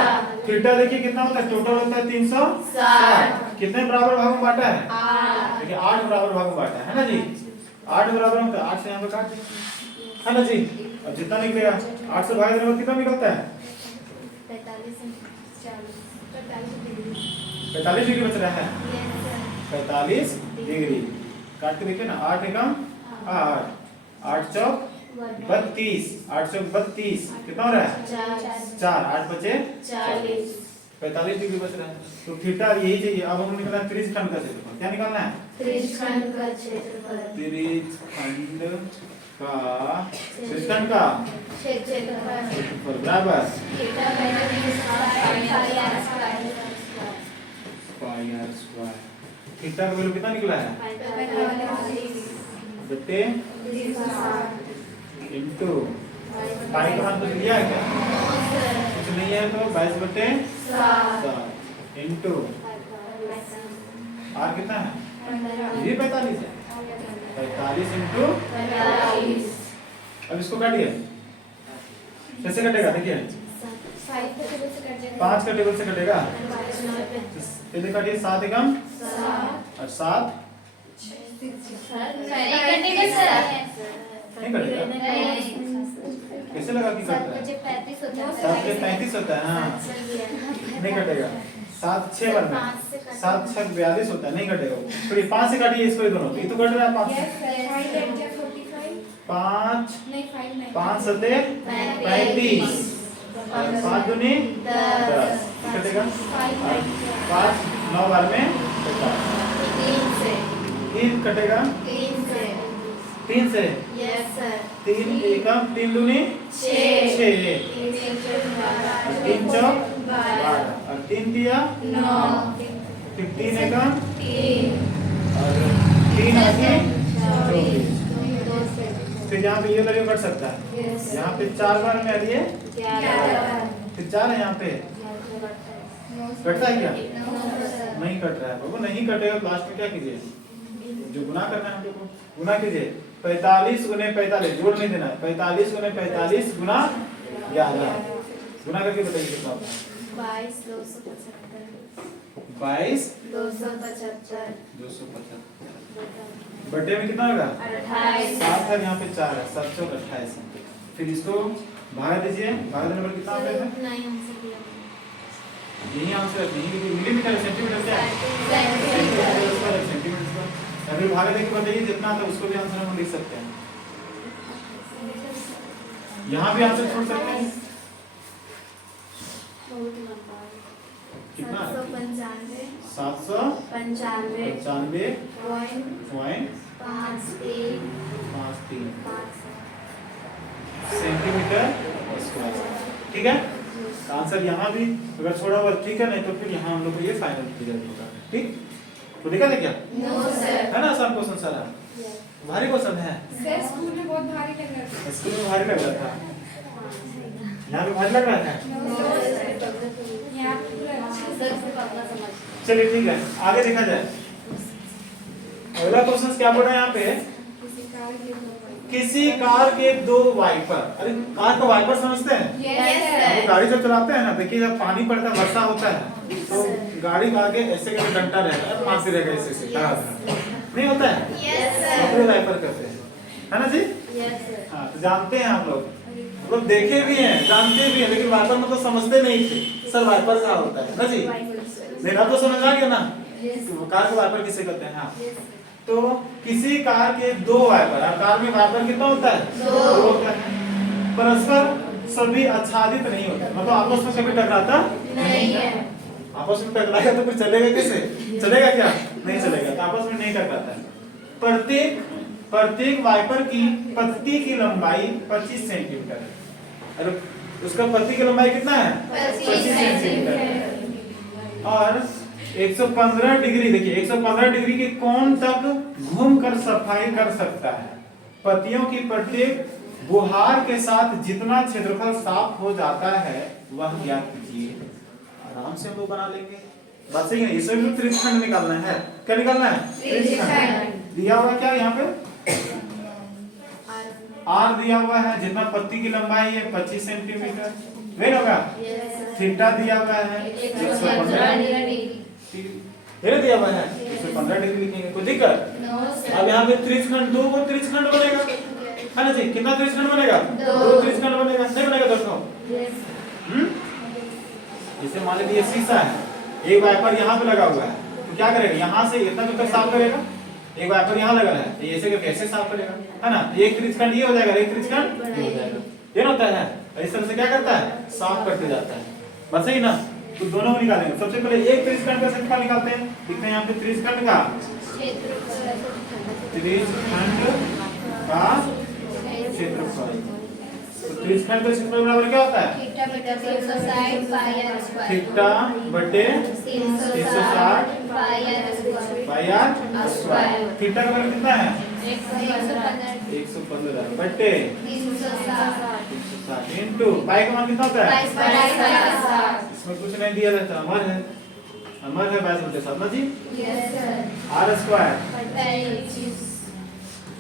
थीटा देखिए कितना होता है, टोटल होता है 360। कितने बराबर भागों में बांटा है? 8। देखिए 8 बराबर भागों में बांटा है ना जी। 8 बराबर होता है, 8 से यहाँ पे काट दीजिए, है ना जी। अब जितना निकलेगा 8 से भाग देने पर कितना निकलता है? 45 डिग्री बच रहा है। 45 डिग्री काट के देखिए ना, 8 एकम 8, 8 चौक 32, 8 चौक 32, कितना हो रहा है? 4, 8 बचे 40, 45 डिग्री बच रहा है। तो थीटा यही चाहिए। अब हम निकालना है त्रिज्यखंड का क्षेत्रफल। क्या निकालना है? त्रिज्यखंड का क्षेत्रफल। त्रिज्यखंड का क्षेत्रफल बराबर पाई आर स्क्वायर। थीटा का वैल्यू कितना निकला है? बटे इनटू पाई का मान कुछ लिया है क्या? कुछ नहीं है तो 22 बटे 7 इनटू आर कितना है? ये 45 है। 45 इनटू 45। अब इसको काटिए, कैसे कटेगा देखिए, 5 का टेबल से कटेगा, पहले काटिए 7 एकम 7 और 7 नहीं कटेगा, कैसे लगा कि कटता है? 7 से 35 होता है, हाँ नहीं कटेगा। 7 6 बार में 7 6 42 होता है, नहीं कटेगा। फिर 5 से काटिए इसको, ये दोनों ये तो कट रहा है 5 से। 5 सते 35 और 5 दूनी 10 कटेगा। 5 9 बार में 3 कटेगा, 3 से 3 एकम 3 दूनी 6, 3 चौक 12 और 3 दिया 9, फिर 3 एकम 3 और 3 आगे 24। फिर यहाँ पे ये लगे कट सकता है, यहाँ पे 4 बार में आ रही है, फिर 4 है यहाँ पे, कटता है क्या? नहीं कट रहा है बाबू, नहीं कटेगा। लास्ट में क्या कीजिए, जो गुना करना है हम लोग को, गुना कीजिए 45 गुने 45, जोड़ नहीं देना है, 45 गुने 45 गुना 11, गुना करके बताइए कितना होता है? 22 275 बटे में कितना होगा? 7 है, यहाँ पे 4 है, 7 चौक 28 है। फिर इसको भाग दीजिए, भाग देने पर कितना आता है? यही आंसर नहीं, क्योंकि मिलीमीटर सेंटीमीटर क्या है? सेंटीमीटर। अभी भाग देके बताइए जितना आता है उसको भी आंसर हम लिख सकते हैं, यहाँ भी आंसर छोड़ सकते हैं। कितना? 795 पॉइंट 53 सेंटीमीटर स्क्वायर। ठीक है, आंसर यहाँ भी अगर छोड़ा हुआ ठीक है, नहीं तो फिर यहाँ हम लोग को ये फाइनल क्लियर होगा। ठीक, तो देखा था क्या? है ना आसान क्वेश्चन सारा? भारी क्वेश्चन है? स्कूल में बहुत भारी लग रहा था। स्कूल में भारी लग रहा था, यहाँ पे भारी लग रहा था। चलिए ठीक है, आगे देखा जाए। अगला क्वेश्चन क्या बोल रहा है यहाँ पे? किसी कार के दो वाइपर, अरे कार का वाइपर समझते हैं? तो गाड़ी जब चलाते हैं ना, देखिए जब पानी पड़ता है, वर्षा होता है, तो गाड़ी का आगे ऐसे करके डंटा रहता है, मारती रहेगा ऐसे ऐसे, नहीं होता है? अपने वाइपर करते हैं, है ना जी? हाँ, तो जानते हैं आप लोग देखे भी हैं, जानते भी हैं, लेकिन वाइपर मतलब समझते नहीं थे सर वाइपर क्या होता है ना जी? मेरा तो समझ आ गया ना, तो कार के वाइपर किसे कहते हैं? हाँ, तो किसी कार के दो वाइपर, कार में वाइपर कितना होता है? दो होता है। परस्पर सभी आच्छादित नहीं होते, मतलब आपस में कभी टकराता नहीं है। आपस में टकराएगा तो फिर चलेगा कैसे? चलेगा क्या? नहीं चलेगा, तो आपस में नहीं टकराता है। प्रत्येक वाइपर की पत्ती की लंबाई 25 सेंटीमीटर है। अरे उसका पत्ती की लंबाई कितना है? 25 सेंटीमीटर है। और 115 डिग्री, देखिए 115 डिग्री के कोण तक घूमकर सफाई कर सकता है। पत्तियों की प्रत्येक बुहार के साथ जितना क्षेत्रफल साफ हो जाता है वह ज्ञात कीजिए। आराम से हम लोग बना लेंगे, बात सही है? इसमें भी त्रिज्यखंड निकालना है। क्या निकालना है? त्रिज्यखंड। दिया हुआ क्या यहाँ पे? आर दिया हुआ है, जितना पत्ती की लंबाई है 25 सेंटीमीटर, वेट होगा। थीटा दिया हुआ है 115 डिग्री, ये दिया हुआ है 115 डिग्री लिखेंगे, कोई दिक्कत? अब यहाँ पे त्रिज्यखंड, दो को त्रिज्यखंड बनेगा, है ना जी? कितना त्रिज्यखंड बनेगा? दो त्रिज्यखंड बनेगा, नहीं बनेगा दोस्तों? जैसे मान लीजिए शीशा है, एक वाइपर यहाँ पे लगा हुआ है, तो क्या करेगा? यहाँ से इतना तक साफ करेगा, एक वाइपर यहाँ लगा है, तो ऐसे करके ऐसे साफ करेगा, है ना? एक त्रिज्यखंड ये हो जाएगा, एक त्रिज्यखंड ये हो जाएगा, ये होता है। इस तरह से क्या करता है? साफ करते जाता है, बस सही ना? तो दोनों को निकालेंगे। सबसे पहले एक त्रिज्यखंड का क्षेत्रफल निकालते हैं, लिखते हैं यहाँ पे त्रिज्यखंड का क्षेत्रफल। तो त्रिज्यखंड का क्षेत्रफल बराबर क्या होता है? थीटा बटे 360 पाई आर स्क्वायर। थीटा का वैल्यू कितना है? 115 बटे 360 इनटू पाई का मान कितना होता है? इसमें कुछ नहीं दिया रहता, अमर है, अमर है 22/7 ना जी? Are square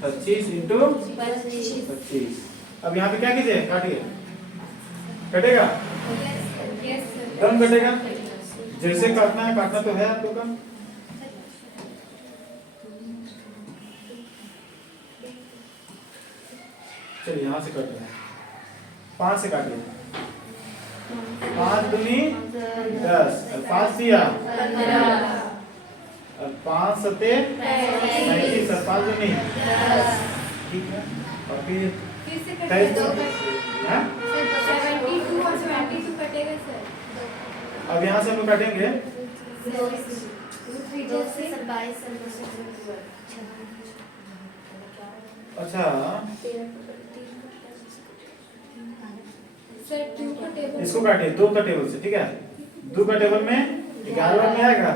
25 into 25। अब यहाँ पे क्या कीजिए? काटिए, कटेगा? कम कटेगा, जैसे काटना है, काटना तो है आप लोग का। चलिए यहाँ से काटिए, 5 से काटिए, 5 दूनी 10, 5 दिया 5 सते 35, 5 दूनी, ठीक है। और फिर 22 हाँ? 72 और 72 कटेगा सर। अब यहाँ से हम लोग काटेंगे, अच्छा सर 2 का टेबल, इसको काटिए 2 का टेबल से, ठीक है? 2 का टेबल में 11 में आएगा,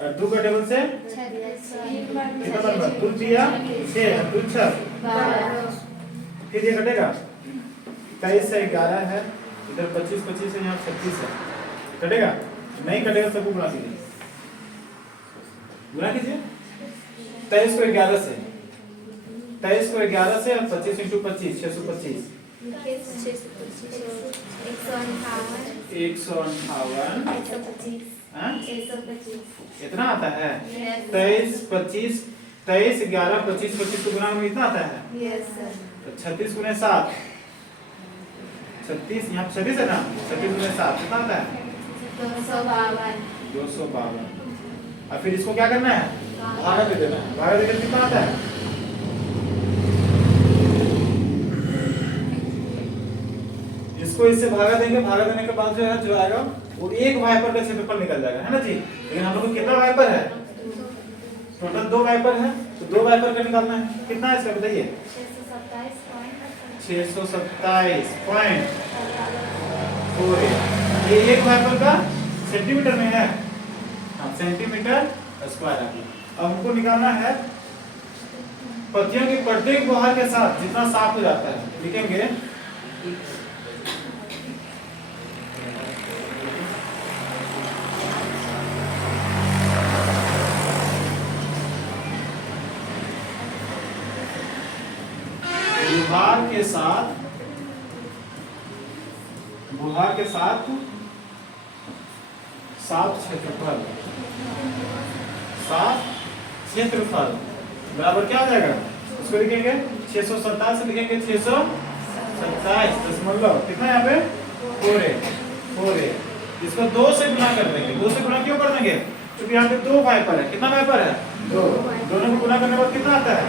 और 2 का टेबल से कितना बनता? 2 दिया 6, 2 6, फिर ये कटेगा 23 से 11 है, इधर 25 25 है, यहाँ 36 है, कटेगा? नहीं कटेगा, सबको गुणा कीजिए, गुणा कीजिए 23 को 11 से, 23 को 11 से, और 25 इंटू 25 625, 158 इतना आता है। 23 25 23 11 25 25 को गुणा में इतना आता है। तो 36 गुने 7, 36 यहाँ 36 है ना, 36 गुने 7 कितना आता है? 252। और फिर इसको क्या करना है? भागा दे देना है, भागा देकर कितना आता है? इसको इससे भागा देंगे, भागा देने के बाद जो है जो आएगा वो एक वाइपर का क्षेत्रफल निकल जाएगा, है ना जी? लेकिन हम लोग को कितना वाइपर है? टोटल 2 वाइपर है, तो 2 वाइपर का निकालना है। कितना है इसका बताइए? 627.48। ये एक वाइपर का सेंटीमीटर में है, हाँ सेंटीमीटर स्क्वायर है। अब हमको निकालना है पत्तियों की प्रत्येक बुहार के साथ जितना साफ हो जाता है, लिखेंगे बुहार के साथ साफ क्षेत्रफल बराबर क्या हो जाएगा, उसको लिखेंगे 627 से लिखेंगे 627 कितना यहाँ पे 4a। इसको 2 से गुणा कर देंगे। 2 से गुणा क्यों कर देंगे, क्योंकि यहाँ पे 2 वाइपर है। कितना वाइपर है 2, दोनों को गुणा करने के बाद कितना आता है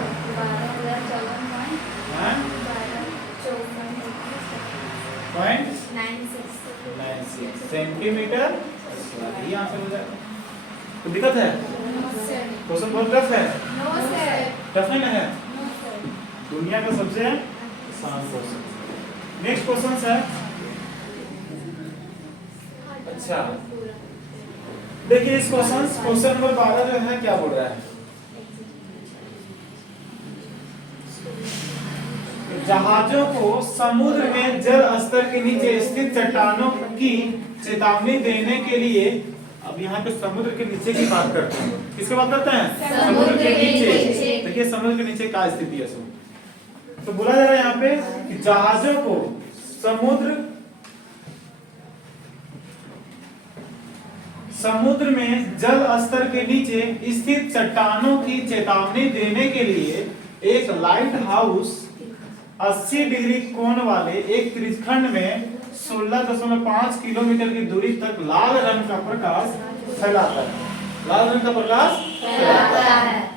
0.96 सेंटीमीटर। ये आंसर हो जाएगा। तो दिक्कत है, क्वेश्चन बहुत टफ है। टफ नहीं है, दुनिया का सबसे आसान क्वेश्चन। नेक्स्ट क्वेश्चन है, अच्छा देखिए इस क्वेश्चन नंबर 12 जो है क्या बोल रहा है, जहाजों को समुद्र में जल स्तर के नीचे स्थित चट्टानों की चेतावनी देने के लिए, अब यहाँ पे समुद्र के नीचे की बात करते हैं। किसकी बात करते हैं, समुद्र के नीचे। देखिए समुद्र के नीचे क्या स्थिति है। तो बोला जा रहा है यहाँ पे कि जहाजों को समुद्र में जल स्तर के नीचे स्थित चट्टानों की चेतावनी देने के लिए एक लाइट हाउस 80 डिग्री कोण वाले एक त्रिज्यखंड में 16.5 किलोमीटर की दूरी तक लाल रंग का प्रकाश फैलाता है। लाल रंग का प्रकाश फैलाता है।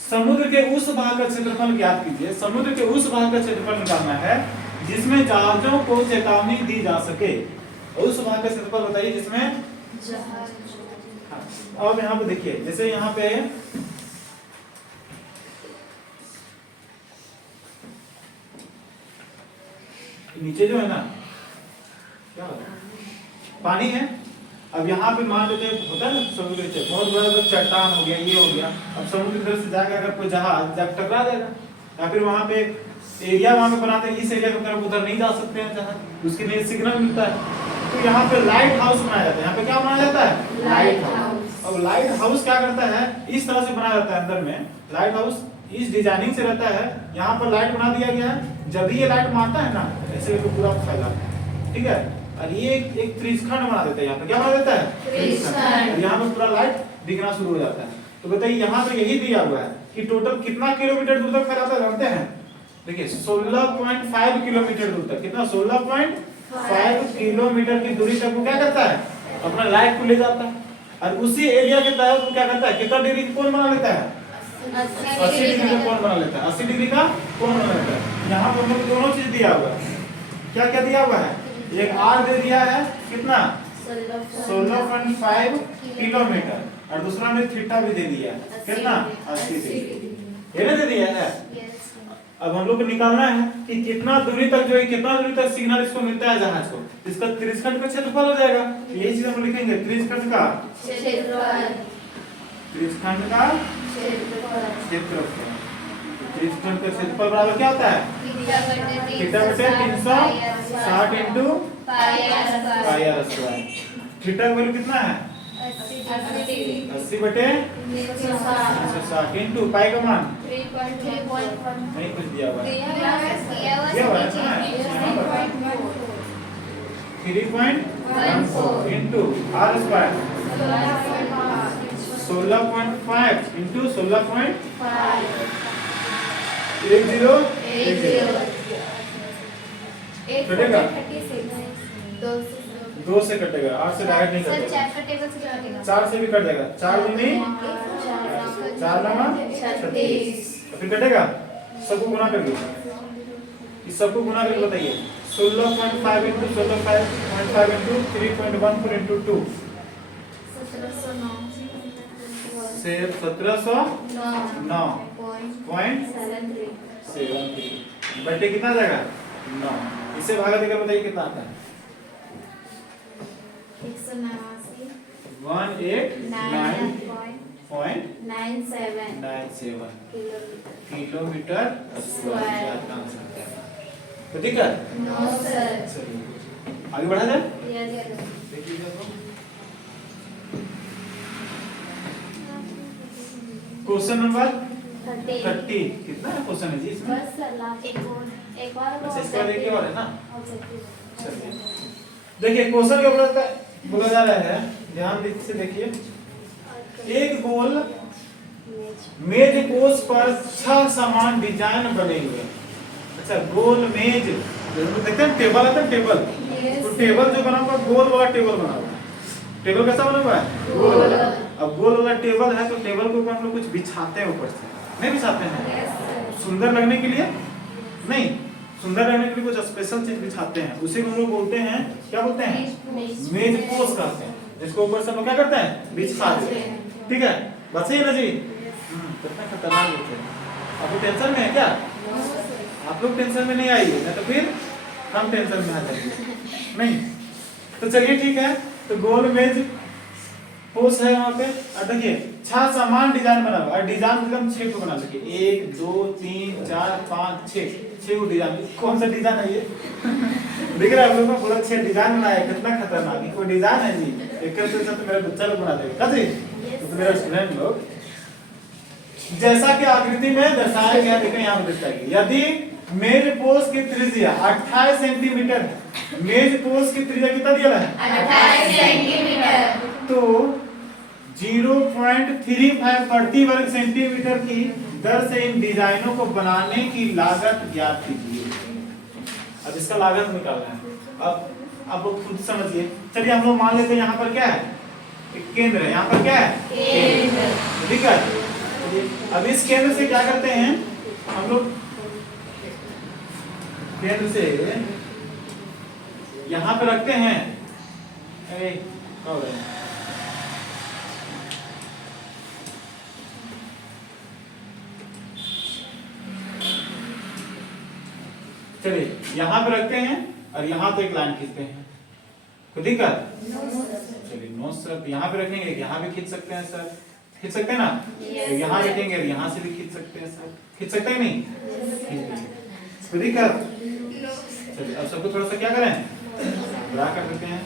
समुद्र के उस भाग का क्षेत्रफल ज्ञात कीजिए। समुद्र के उस भाग का क्षेत्रफल निकालना है जिसमें जहाजों को चेतावनी दी जा सके। उस भाग का क्षेत्रफल बताइए जिसमें अब यहाँ पे देखिए, जैसे यहाँ पे नीचे जो है ना क्या होता है, पानी है। अब यहाँ पे मान लेते होता है ना समुद्र नीचे बहुत बड़ा चट्टान हो गया, ये हो गया। अब समुद्र इधर से जाकर अगर कोई जहाज जाकर टकरा देगा, या फिर वहाँ पे एरिया वहाँ पे बनाते हैं, इस एरिया की तरफ उधर नहीं जा सकते हैं जहाज, उसके लिए सिग्नल मिलता है। तो यहाँ पे लाइट हाउस बनाया जाता है। यहाँ पे क्या बनाया जाता है, लाइट हाउस। अब लाइट हाउस क्या करता है, इस तरह से बनाया जाता है। अंदर में लाइट हाउस इस डिजाइनिंग से रहता है। यहाँ पर लाइट बना दिया गया है, जब भी ये लाइट मारता है ना ऐसे तो पूरा फैला, ठीक है। और ये एक त्रिज्यखंड बना देता है। यहाँ पे क्या बना देता है, त्रिज्यखंड। यहाँ पे पूरा लाइट दिखना शुरू हो जाता है। तो बताइए यहाँ पे यही दिया हुआ है कि टोटल कितना किलोमीटर दूर तक फैलाता है, जानते हैं। देखिए 16.5 किलोमीटर दूर तक, कितना 16.5 किलोमीटर की दूरी तक वो क्या करता है, अपना लाइट को ले जाता है। और उसी एरिया के तहत वो क्या करता है, कितना डिग्री का कोण बना लेता है, 80 डिग्री का कोण बना लेता है। 80 डिग्री का कोण बना लेता है। यहाँ पर हमें दोनों चीज दिया हुआ है। क्या क्या दिया हुआ है, एक आर दे दिया है कितना 16.5 किलोमीटर, और दूसरा में थीटा भी दे दिया है कितना 80 डिग्री, ये दे दिया है। अब हम लोग को निकालना है कि कितना दूरी तक जो है, कितना दूरी तक सिग्नल इसको मिलता है जहाज को, इसका त्रिज्यखंड का क्षेत्रफल हो जाएगा। यही चीज हम लिखेंगे, त्रिज्यखंड का क्षेत्रफल, त्रिज्यखंड का क्षेत्रफल। त्रिज्यखंड का क्षेत्रफल बराबर क्या होता है, थीटा बटे 360 into pi r square. Theta का वैल्यू कितना है 80 बटे 360 इंटू पाई का मान नहीं कुछ दिया हुआ है, 3.14 इंटू आर स्क्वायर 16.5 इंटू 16.5 कटेगा 2 से कटेगा, 8 से डायरेक्ट नहीं कटेगा। 4 से भी कट जाएगा, 4 दूनी 4 लगा 36, फिर कटेगा। सबको गुना करके, इस सबको गुना करके बताइए 16.5 इंटू 16.5 इंटू 3.14 इंटू 2 से 1709.73 बटे कितना जाएगा 9। इसे भागा देकर बताइए कितना आता है 189.97 किलोमीटर स्क्वायर। तो ठीक है, चलिए आगे बढ़ा जाए। क्वेश्चन नंबर 30 कितना है क्वेश्चन है जी इसमें? बस सर लास्ट एक और अच्छा इसका देखिए और है ना। ऑब्जेक्टिव। चलिए देखिए क्वेश्चन के ऊपर बोला जा रहा है, ध्यान से देखिए। एक गोल मेज पोस्ट पर 6 समान डिजाइन बने हुए हैं। अच्छा गोल मेज देखते हैं, टेबल आता है टेबल, तो टेबल जो बना हुआ गोल वाला टेबल बना हुआ है। टेबल कैसा बना हुआ है? गोल वाला। अब गोल वाला टेबल है तो टेबल के ऊपर हम लोग कुछ बिछाते हैं ऊपर से, नहीं बिछाते हैं सुंदर लगने के लिए? नहीं, सुंदर लगने के लिए कुछ स्पेशल चीज बिछाते हैं, उसी को हम लोग बोलते हैं, क्या बोलते हैं? मेज पोस्ट कहते हैं, जिसको ऊपर से हम लोग क्या करते हैं? बिछा देते हैं। ठीक है, बात सही है ना जी? कितना खतरनाक होते हैं। आप लोग टेंशन में है क्या? आप लोग टेंशन में नहीं आइए, नहीं तो फिर हम टेंशन में आ जाएंगे। नहीं तो चलिए ठीक है, तो गोल मेज पोस्ट है वहां पे। और देखिए 6 समान डिजाइन बना हुआ है, डिजाइन एकदम 6 को बना सके, 1 2 3 4 5 6 को डिजाइन। कौन सा डिजाइन है ये? देख रहे हैं आप लोगों को पूरा 6 डिजाइन बनाया है, कितना खतरनाक है। कोई डिजाइन है जी, एक करते तो मेरा बच्चा लोग बना देगा जी, तो मेरा स्टूडेंट लोग। जैसा कि आकृति में दर्शाया गया, देखिए यहाँ पर दर्शाया गया, यदि मेज पोस्ट की त्रिज्या 28 सेंटीमीटर है, मेज पोस्ट की त्रिज्या कितना दिया है? 28 सेंटीमीटर। तो 0.35 प्रति वर्ग सेंटीमीटर की दर से इन डिजाइनों को बनाने की लागत ज्ञात कीजिए। अब इसका लागत निकालना है। अब आप लोग खुद समझिए। चलिए हम लोग मान लेते हैं यहाँ पर क्या है? एक केंद्र है, यहाँ पर क्या है? केंद्र। ठीक है, अब इस केंद्र से क्या करते हैं हम लोग? केंद्र से यहाँ पे रखते हैं, चलिए यहाँ पे रखते हैं और यहाँ पे एक लाइन खींचते हैं, तो दिक्कत? चलिए नो सर, यहाँ पे रखेंगे, यहाँ भी खींच सकते हैं सर, खींच सकते हैं ना? तो यहाँ रखेंगे, यहाँ से भी खींच सकते हैं सर, खींच सकते हैं नहीं? कोई दिक्कत? चलिए अब सबको थोड़ा सा क्या करें, बड़ा कर देते हैं।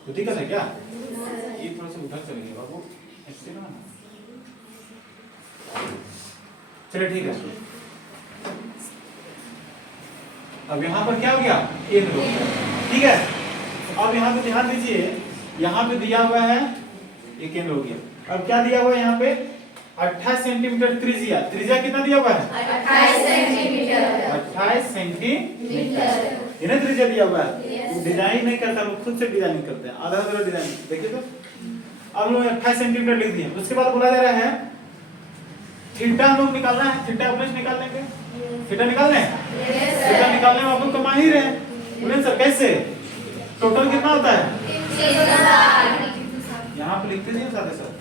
तो दिक्कत है क्या? ये थोड़ा सा उधर चलेंगे बाबू, ऐसे ना। चलिए ठीक है, अब यहाँ पर क्या हो गया? केंद्र हो गया। ठीक है, अब यहाँ पे ध्यान दीजिए, यहाँ पे दिया हुआ है ये केंद्र हो गया। अब क्या दिया हुआ है यहाँ पे? 28 सेंटीमीटर त्रिज्या। त्रिज्या कितना दिया हुआ है? 28 सेंटीमीटर। 28 सेंटीमीटर इन्हें त्रिज्या दिया हुआ है। वो डिजाइन नहीं करता, लोग खुद से डिजाइन करते हैं, आधा आधा डिजाइन। देखिए तो अब लोग 28 सेंटीमीटर लिख दिए। उसके बाद बोला जा रहा है थीटा हम लोग निकालना है। थीटा अपने निकाल लेंगे, थीटा निकालना है। थीटा निकालने में आप लोग तो माहिर हैं। बोले सर कैसे? टोटल कितना होता है? यहाँ पे लिखते नहीं सादे सर।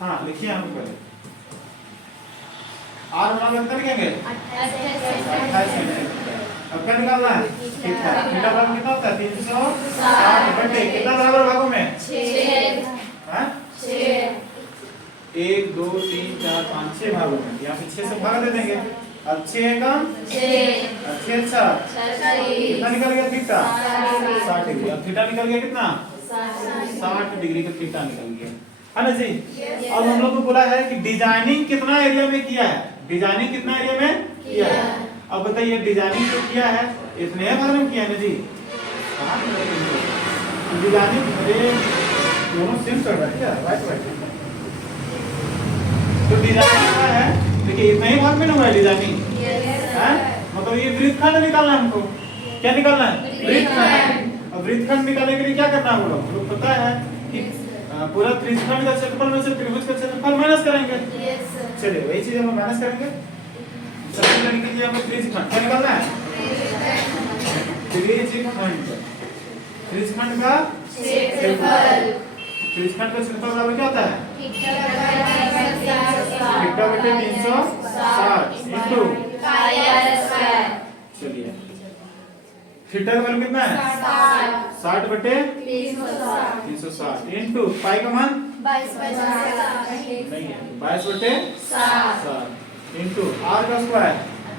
हाँ लिखिए यहाँ पर, आर बना कर लिखेंगे 28 सेंटीमीटर। अब क्या निकालना है? थीटा। थीटा बराबर कितना होता है? 360 बटे कितना बराबर भागों में? 6। हाँ 6। 1 2 3 4 5 6 भागों में, यहाँ पे 6 से भाग दे देंगे। अब 6 कम 6 अच्छा कितना निकल गया? Theta 60 degree. अब थीटा निकल गया कितना? 60 डिग्री का थीटा निकल गया, है ना जी? अब हम लोग को बोला है कि डिजाइनिंग कितना एरिया में किया है? डिजाइनिंग कितना एरिया में किया है? अब बताइए डिजाइनिंग जो किया है इतने भाग में किया है ना जी? डिजाइनिंग दोनों सेम कर रहा है क्या? राइट। तो डिजाइनिंग क्या है? देखिए इतने ही भाग में ना हुआ है डिजाइनिंग, मतलब ये वृत्तखंड निकालना है हमको। क्या निकालना है? वृत्तखंड। अब वृत्तखंड निकालने के लिए क्या करना है? हम लोग पता है कि पूरा त्रिभुज का क्षेत्रफल में से त्रिभुज का क्षेत्रफल माइनस करेंगे। चलिए वही चीज हम माइनस करेंगे। सबसे पहले कीजिए हमें त्रिभुजखंड क्या निकालना है? त्रिभुजखंड। त्रिभुजखंड का क्षेत्रफल। त्रिभुजखंड का क्षेत्रफल बराबर क्या होता है? थीटा बटे 360 इनटू पाई आर स्क्वायर। चलिए थीटा का वैल्यू कितना है? 60 बटे 360 इनटू पाई का मान 22 नहीं है, 22 बटे 60 इनटू आर का स्क्वायर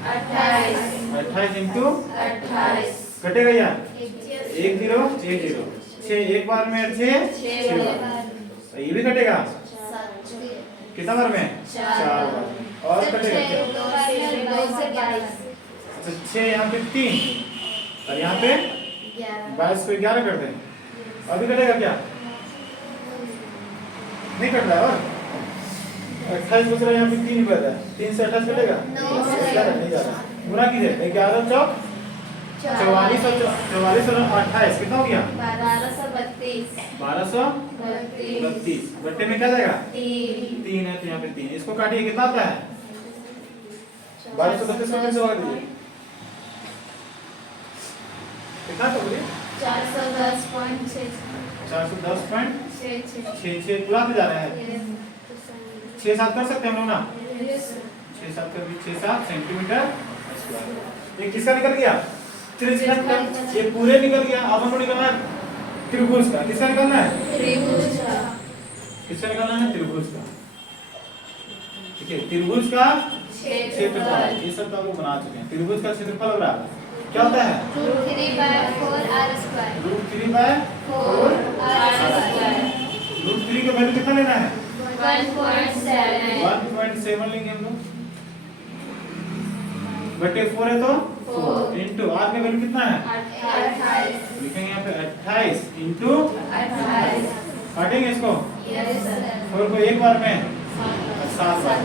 28 28 इंटू 28 कटेगा यार 1 0 1 0 6 एक बार में 6 बार ये भी कटेगा कितना बार में 4 बार में और कटेगा क्या अच्छा 6 यहाँ पे 3 और यहाँ पे 22 को 11 कर दें अभी कटेगा क्या नहीं कट रहा है और 28 बच रहा है यहाँ पे 3 बचा है 3 से 28 कटेगा नहीं जा रहा गुना कीजिए 11 चौक 44 और 28 कितना हो गया 1232 बट्टे में क्या जाएगा 3 है तो यहाँ पे 3 इसको काटिए कितना आता है 1232 को कैसे भाग दीजिए कितना तो बोलिए 410.66 बुलाते जा रहे हैं 6-7 कर सकते हैं हम लोग ना 6-7 कर 6-7 सेंटीमीटर स्क्वायर ये किसका निकल गया त्रिज्यखंड का ये पूरे निकल गया अब हमको निकालना है त्रिभुज का किसका निकालना है किसका निकालना है त्रिभुज का ठीक है त्रिभुज का क्षेत्रफल ये सब तो हम लोग बना चुके हैं त्रिभुज का क्षेत्रफल हो रहा है क्या होता है √3/4 का वैल्यू कितना लेना है 1.7 लेंगे हम लोग बटे 4 है तो 4 इंटू आर का वैल्यू कितना है 28 लिखेंगे यहाँ पे 28 इंटू 28 काटेंगे इसको 4 को एक बार में 7 बार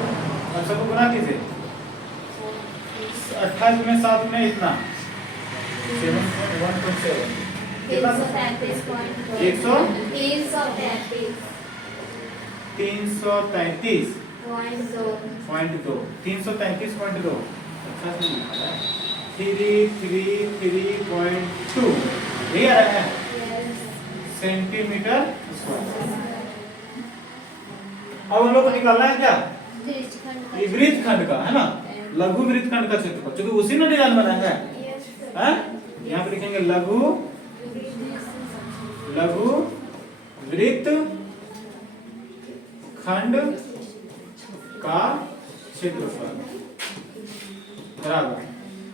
और सबको गुना कीजिए 28 में 7 में इतना 1.7 कितना 333.2 अच्छा से लिखा है 333.2 यही आ रहा है सेंटीमीटर स्क्वायर अब हम लोग को निकालना है क्या वृत्तखंड का है ना लघु वृत्तखंड का क्षेत्रफल क्योंकि उसी ने डिजाइन बनाया है यहाँ पे लिखेंगे लघु वृत्तखंड का क्षेत्रफल बराबर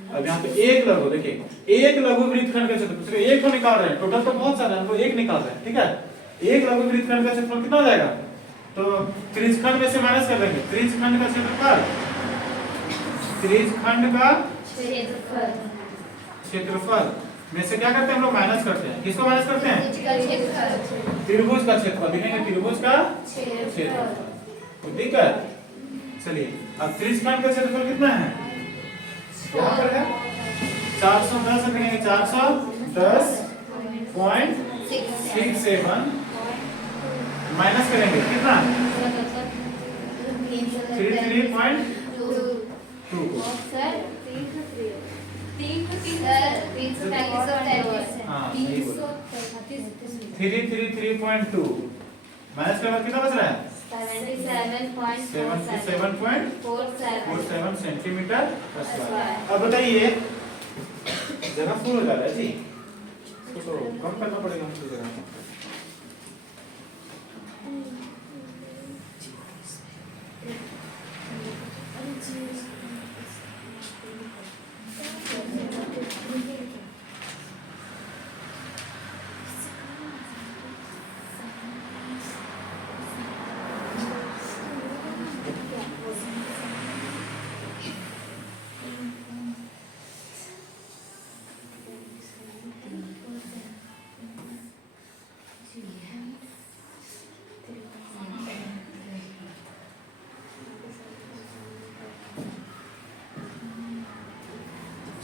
अब यहाँ पे एक लघु देखिए एक लघु वृत्तखंड का क्षेत्रफल सिर्फ एक को निकाल रहे हैं टोटल तो बहुत सारा है हम लोग एक निकाल रहे हैं ठीक है एक लघु वृत्तखंड का क्षेत्रफल कितना हो जाएगा तो त्रिज्यखंड में से माइनस कर देंगे त्रिज्यखंड का क्षेत्रफल में से क्या करते हैं हम लोग माइनस करते हैं किसको माइनस करते हैं त्रिभुज का क्षेत्रफल लिखेंगे त्रिभुज का क्षेत्रफल ठीक है चलिए अब त्रिज्यखंड का क्षेत्रफल कितना है यहाँ पर है 410 लिखेंगे 410.67 माइनस करेंगे कितना 33.2 333.2 माइनस करना कितना बच रहा है 77.47 सेंटीमीटर स्क्वायर अब बताइए जगह फुल हो जा रहा है जी तो कम करना पड़ेगा हमको जगह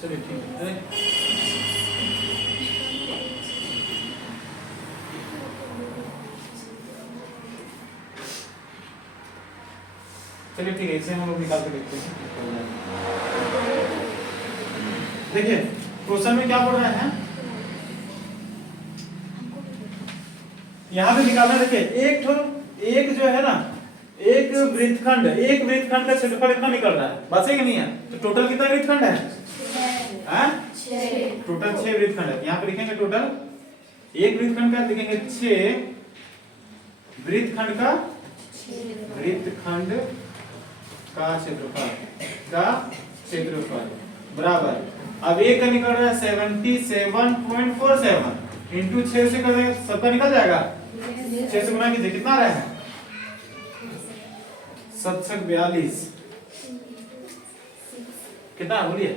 चलिए ठीक है चलिए ठीक है इसे हम लोग निकाल के देखते हैं देखिए क्वेश्चन में क्या बोल रहे हैं यहाँ पे निकालना देखिए एक जो है ना एक वृत्तखंड का क्षेत्रफल इतना निकल रहा है बस है कि नहीं है तो टोटल कितना वृत्तखंड है टोटल 6 वृत्तखंड है यहाँ पे लिखेंगे टोटल एक वृत्तखंड का लिखेंगे 6 वृत्तखंड का क्षेत्रफल क्षेत्रफल बराबर, अब एक का निकल रहा है 77.47 इंटू 6 से कर देंगे, सबका निकल जाएगा। 6 से गुना कीजिए, कितना आ रहा है? 742 कितना बोलिए?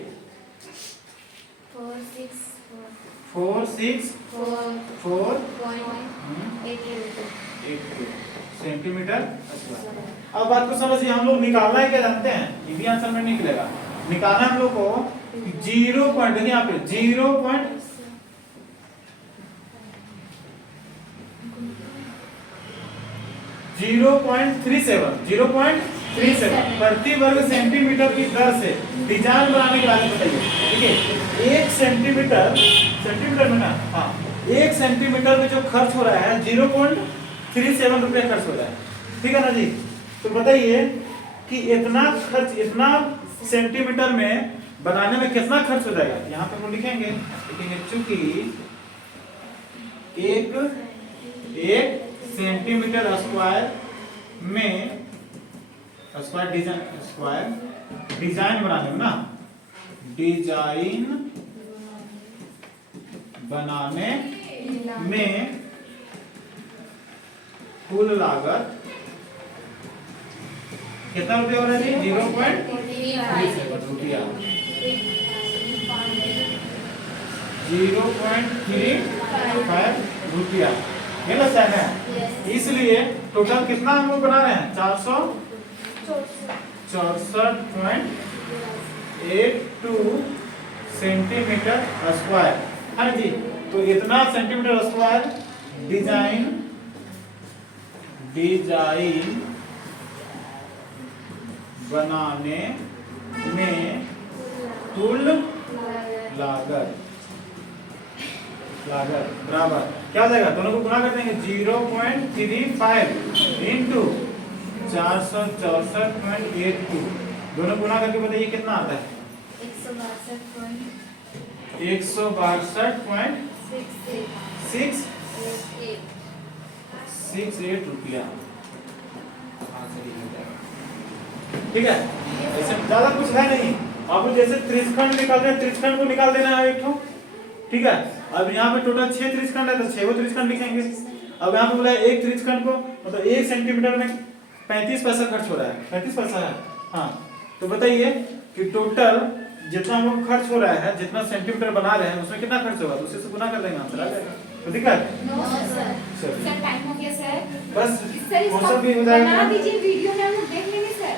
464.82 सेंटीमीटर स्क्वायर। अब बात को समझिए, हम लोग निकालना है क्या जानते हैं? ये भी आंसर में निकलेगा। निकालना हम लोग को 0 पॉइंट, देखिए यहाँ पे 0.37 प्रति वर्ग सेंटीमीटर की दर से डिजाइन बनाने के बारे में बताइए। ठीक है, 1 सेंटीमीटर में ना, हाँ 1 सेंटीमीटर में जो खर्च हो रहा है 0.37 रुपया खर्च हो रहा है। ठीक है ना जी? तो बताइए कि इतना सेंटीमीटर में बनाने में कितना खर्च हो जाएगा। यहाँ पे हम लिखेंगे चूंकि एक सेंटीमीटर स्क्वायर में डिजाइन बनाने में ना, डिजाइन बनाने में कुल लागत कितना रुपया हो रहा है? 0.37 रुपया, 0.35 रुपया। ये लगता है, इसलिए टोटल कितना हम लोग बना रहे हैं? 464.82 सेंटीमीटर स्क्वायर है जी। तो इतना सेंटीमीटर स्क्वायर डिजाइन बनाने में कुल लागत बराबर क्या हो जाएगा? दोनों को गुणा कर देंगे, 0.35 इंटू 464.82, दोनों गुणा करके बताइए कितना आता है? 162.68 रुपया। ठीक है, ऐसे ज्यादा कुछ है नहीं। आपको जैसे त्रिज्यखंड निकालते हैं, त्रिज्यखंड को निकाल देना है एक ठो। ठीक है, अब यहाँ पे टोटल 6 त्रिज्यखंड है तो 6 त्रिज्यखंड लिखेंगे। अब यहाँ पे बोला है एक त्रिज्यखंड को, मतलब 1 सेंटीमीटर में 35 पैसा खर्च हो रहा है, 35 पैसा है। हाँ, तो बताइए कि टोटल जितना हम लोग खर्च हो रहा है, जितना सेंटीमीटर बना रहे हैं, उसमें कितना खर्च होगा? तो उसी से गुना कर देंगे, आंसर आ जाएगा। तो दिक्कत सर टाइम हो गया सर। बस सर इसका भी हो जाएगा। बना दीजिए, वीडियो में हम लोग देख लेंगे सर।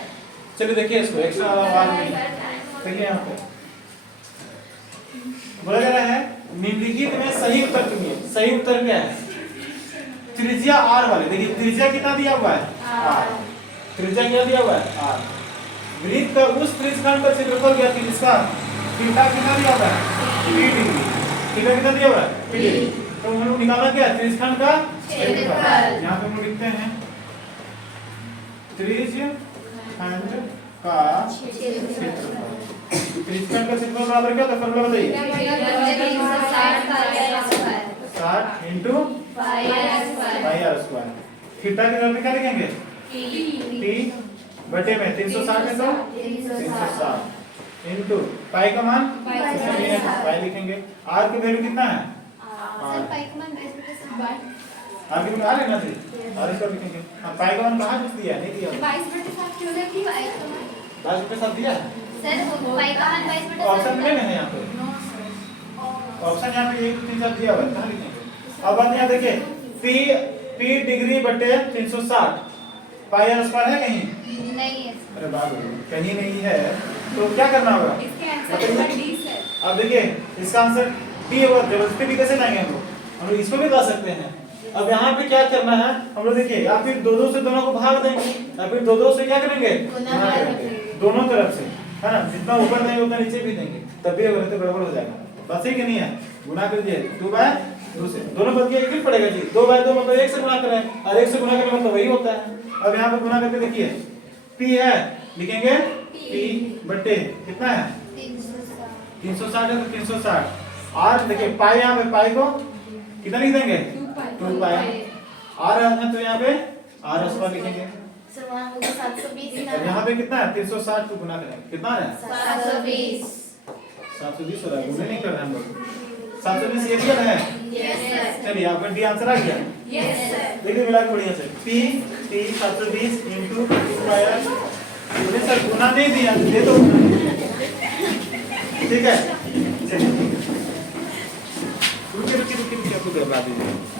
चलिए देखिए इसको, एक्स्ट्रा आवाज नहीं देखिए यहाँ पे बोला जा रहा है निम्नलिखित में सही उत्तर चुनिए। सही उत्तर क्या है? त्रिज्या r वाले, देखिए त्रिज्या कितना दिया हुआ है? r। त्रिज्या क्या दिया हुआ है? r। वृत्त का उस त्रिज्यखंड का क्षेत्रफल क्या है? इसका थीटा कितना दिया हुआ है? 3 डिग्री। थीटा कितना दिया हुआ है? 3 डिग्री। तो हम लोग निकालना क्या है? त्रिज्यखंड का क्षेत्रफल। यहाँ पे हम लोग लिखते हैं त्रिज्यखंड का क्षेत्रफल। त्रिज्यखंड का क्षेत्रफल बराबर क्या होता है? फॉर्मूला बताइए। 60 into pi r square. Theta के जगह पे क्या लिखेंगे? t बटे में 360 है तो 360 इंटू पाई का मान पाई लिखेंगे। आर की वैल्यू कितना है? सर पाई का मान 22 बटे 7 आर की वैल्यू आ रहा है ना जी? आर इसको लिखेंगे। हां, पाई का मान कहां दिया है? नहीं दिया। 22 बटे 7 क्यों नहीं दिया? 22 बटे 7 दिया है सर, पाई का मान 22 बटे 7 ऑप्शन में नहीं है यहाँ पे। ऑप्शन यहाँ पे 1 2 3 4 दिया हुआ है, कहां लिखेंगे? अब बात यहाँ देखिए, p डिग्री बटे 360 पाई आर स्क्वायर है कहीं? नहीं है। अरे बाप रे, कहीं नहीं है तो क्या करना होगा? इसके आंसर डी सर। अब देखिए इसका आंसर डी होगा। जबरदस्ती भी कैसे लाएंगे हम लोग इसको भी ला सकते हैं। अब यहाँ पे क्या करना है हम लोग, देखिए या फिर 2 2 से दोनों को भाग देंगे, या फिर 2 2 से क्या करेंगे? गुना करेंगे दोनों तरफ से, है ना? जितना ऊपर देंगे उतना नीचे भी देंगे, तब भी अगर तो बराबर हो जाएगा। बस है कि नहीं है? गुना कर दिए 2/2 से, दोनों पद के एक ही पड़ेगा जी। 2/2 मतलब 1 से गुना करें, और 1 से गुना करें मतलब वही होता है। अब यहाँ पे गुना करके देखिए, p है, लिखेंगे p बटे कितना है? 360 है तो 360। r देखिए पाई, यहाँ पे पाई को कितना लिख देंगे? 2 पाई। r है तो यहाँ पे r स्क्वायर लिखेंगे। सर वहाँ होगा 720 और यहाँ पे कितना है 360 को गुना करें कितना है 720 720 हो रहा है गुना नहीं कर रहे हम लोग 720 ये क्या है यस सर चलिए आपका डी आंसर आ गया यस सर देखिए मिला के बढ़िया से p 720 into स्क्वायर मुझे सर गुना नहीं दिया दे दो ठीक है चलिए रुकिए आपको करवा दीजिए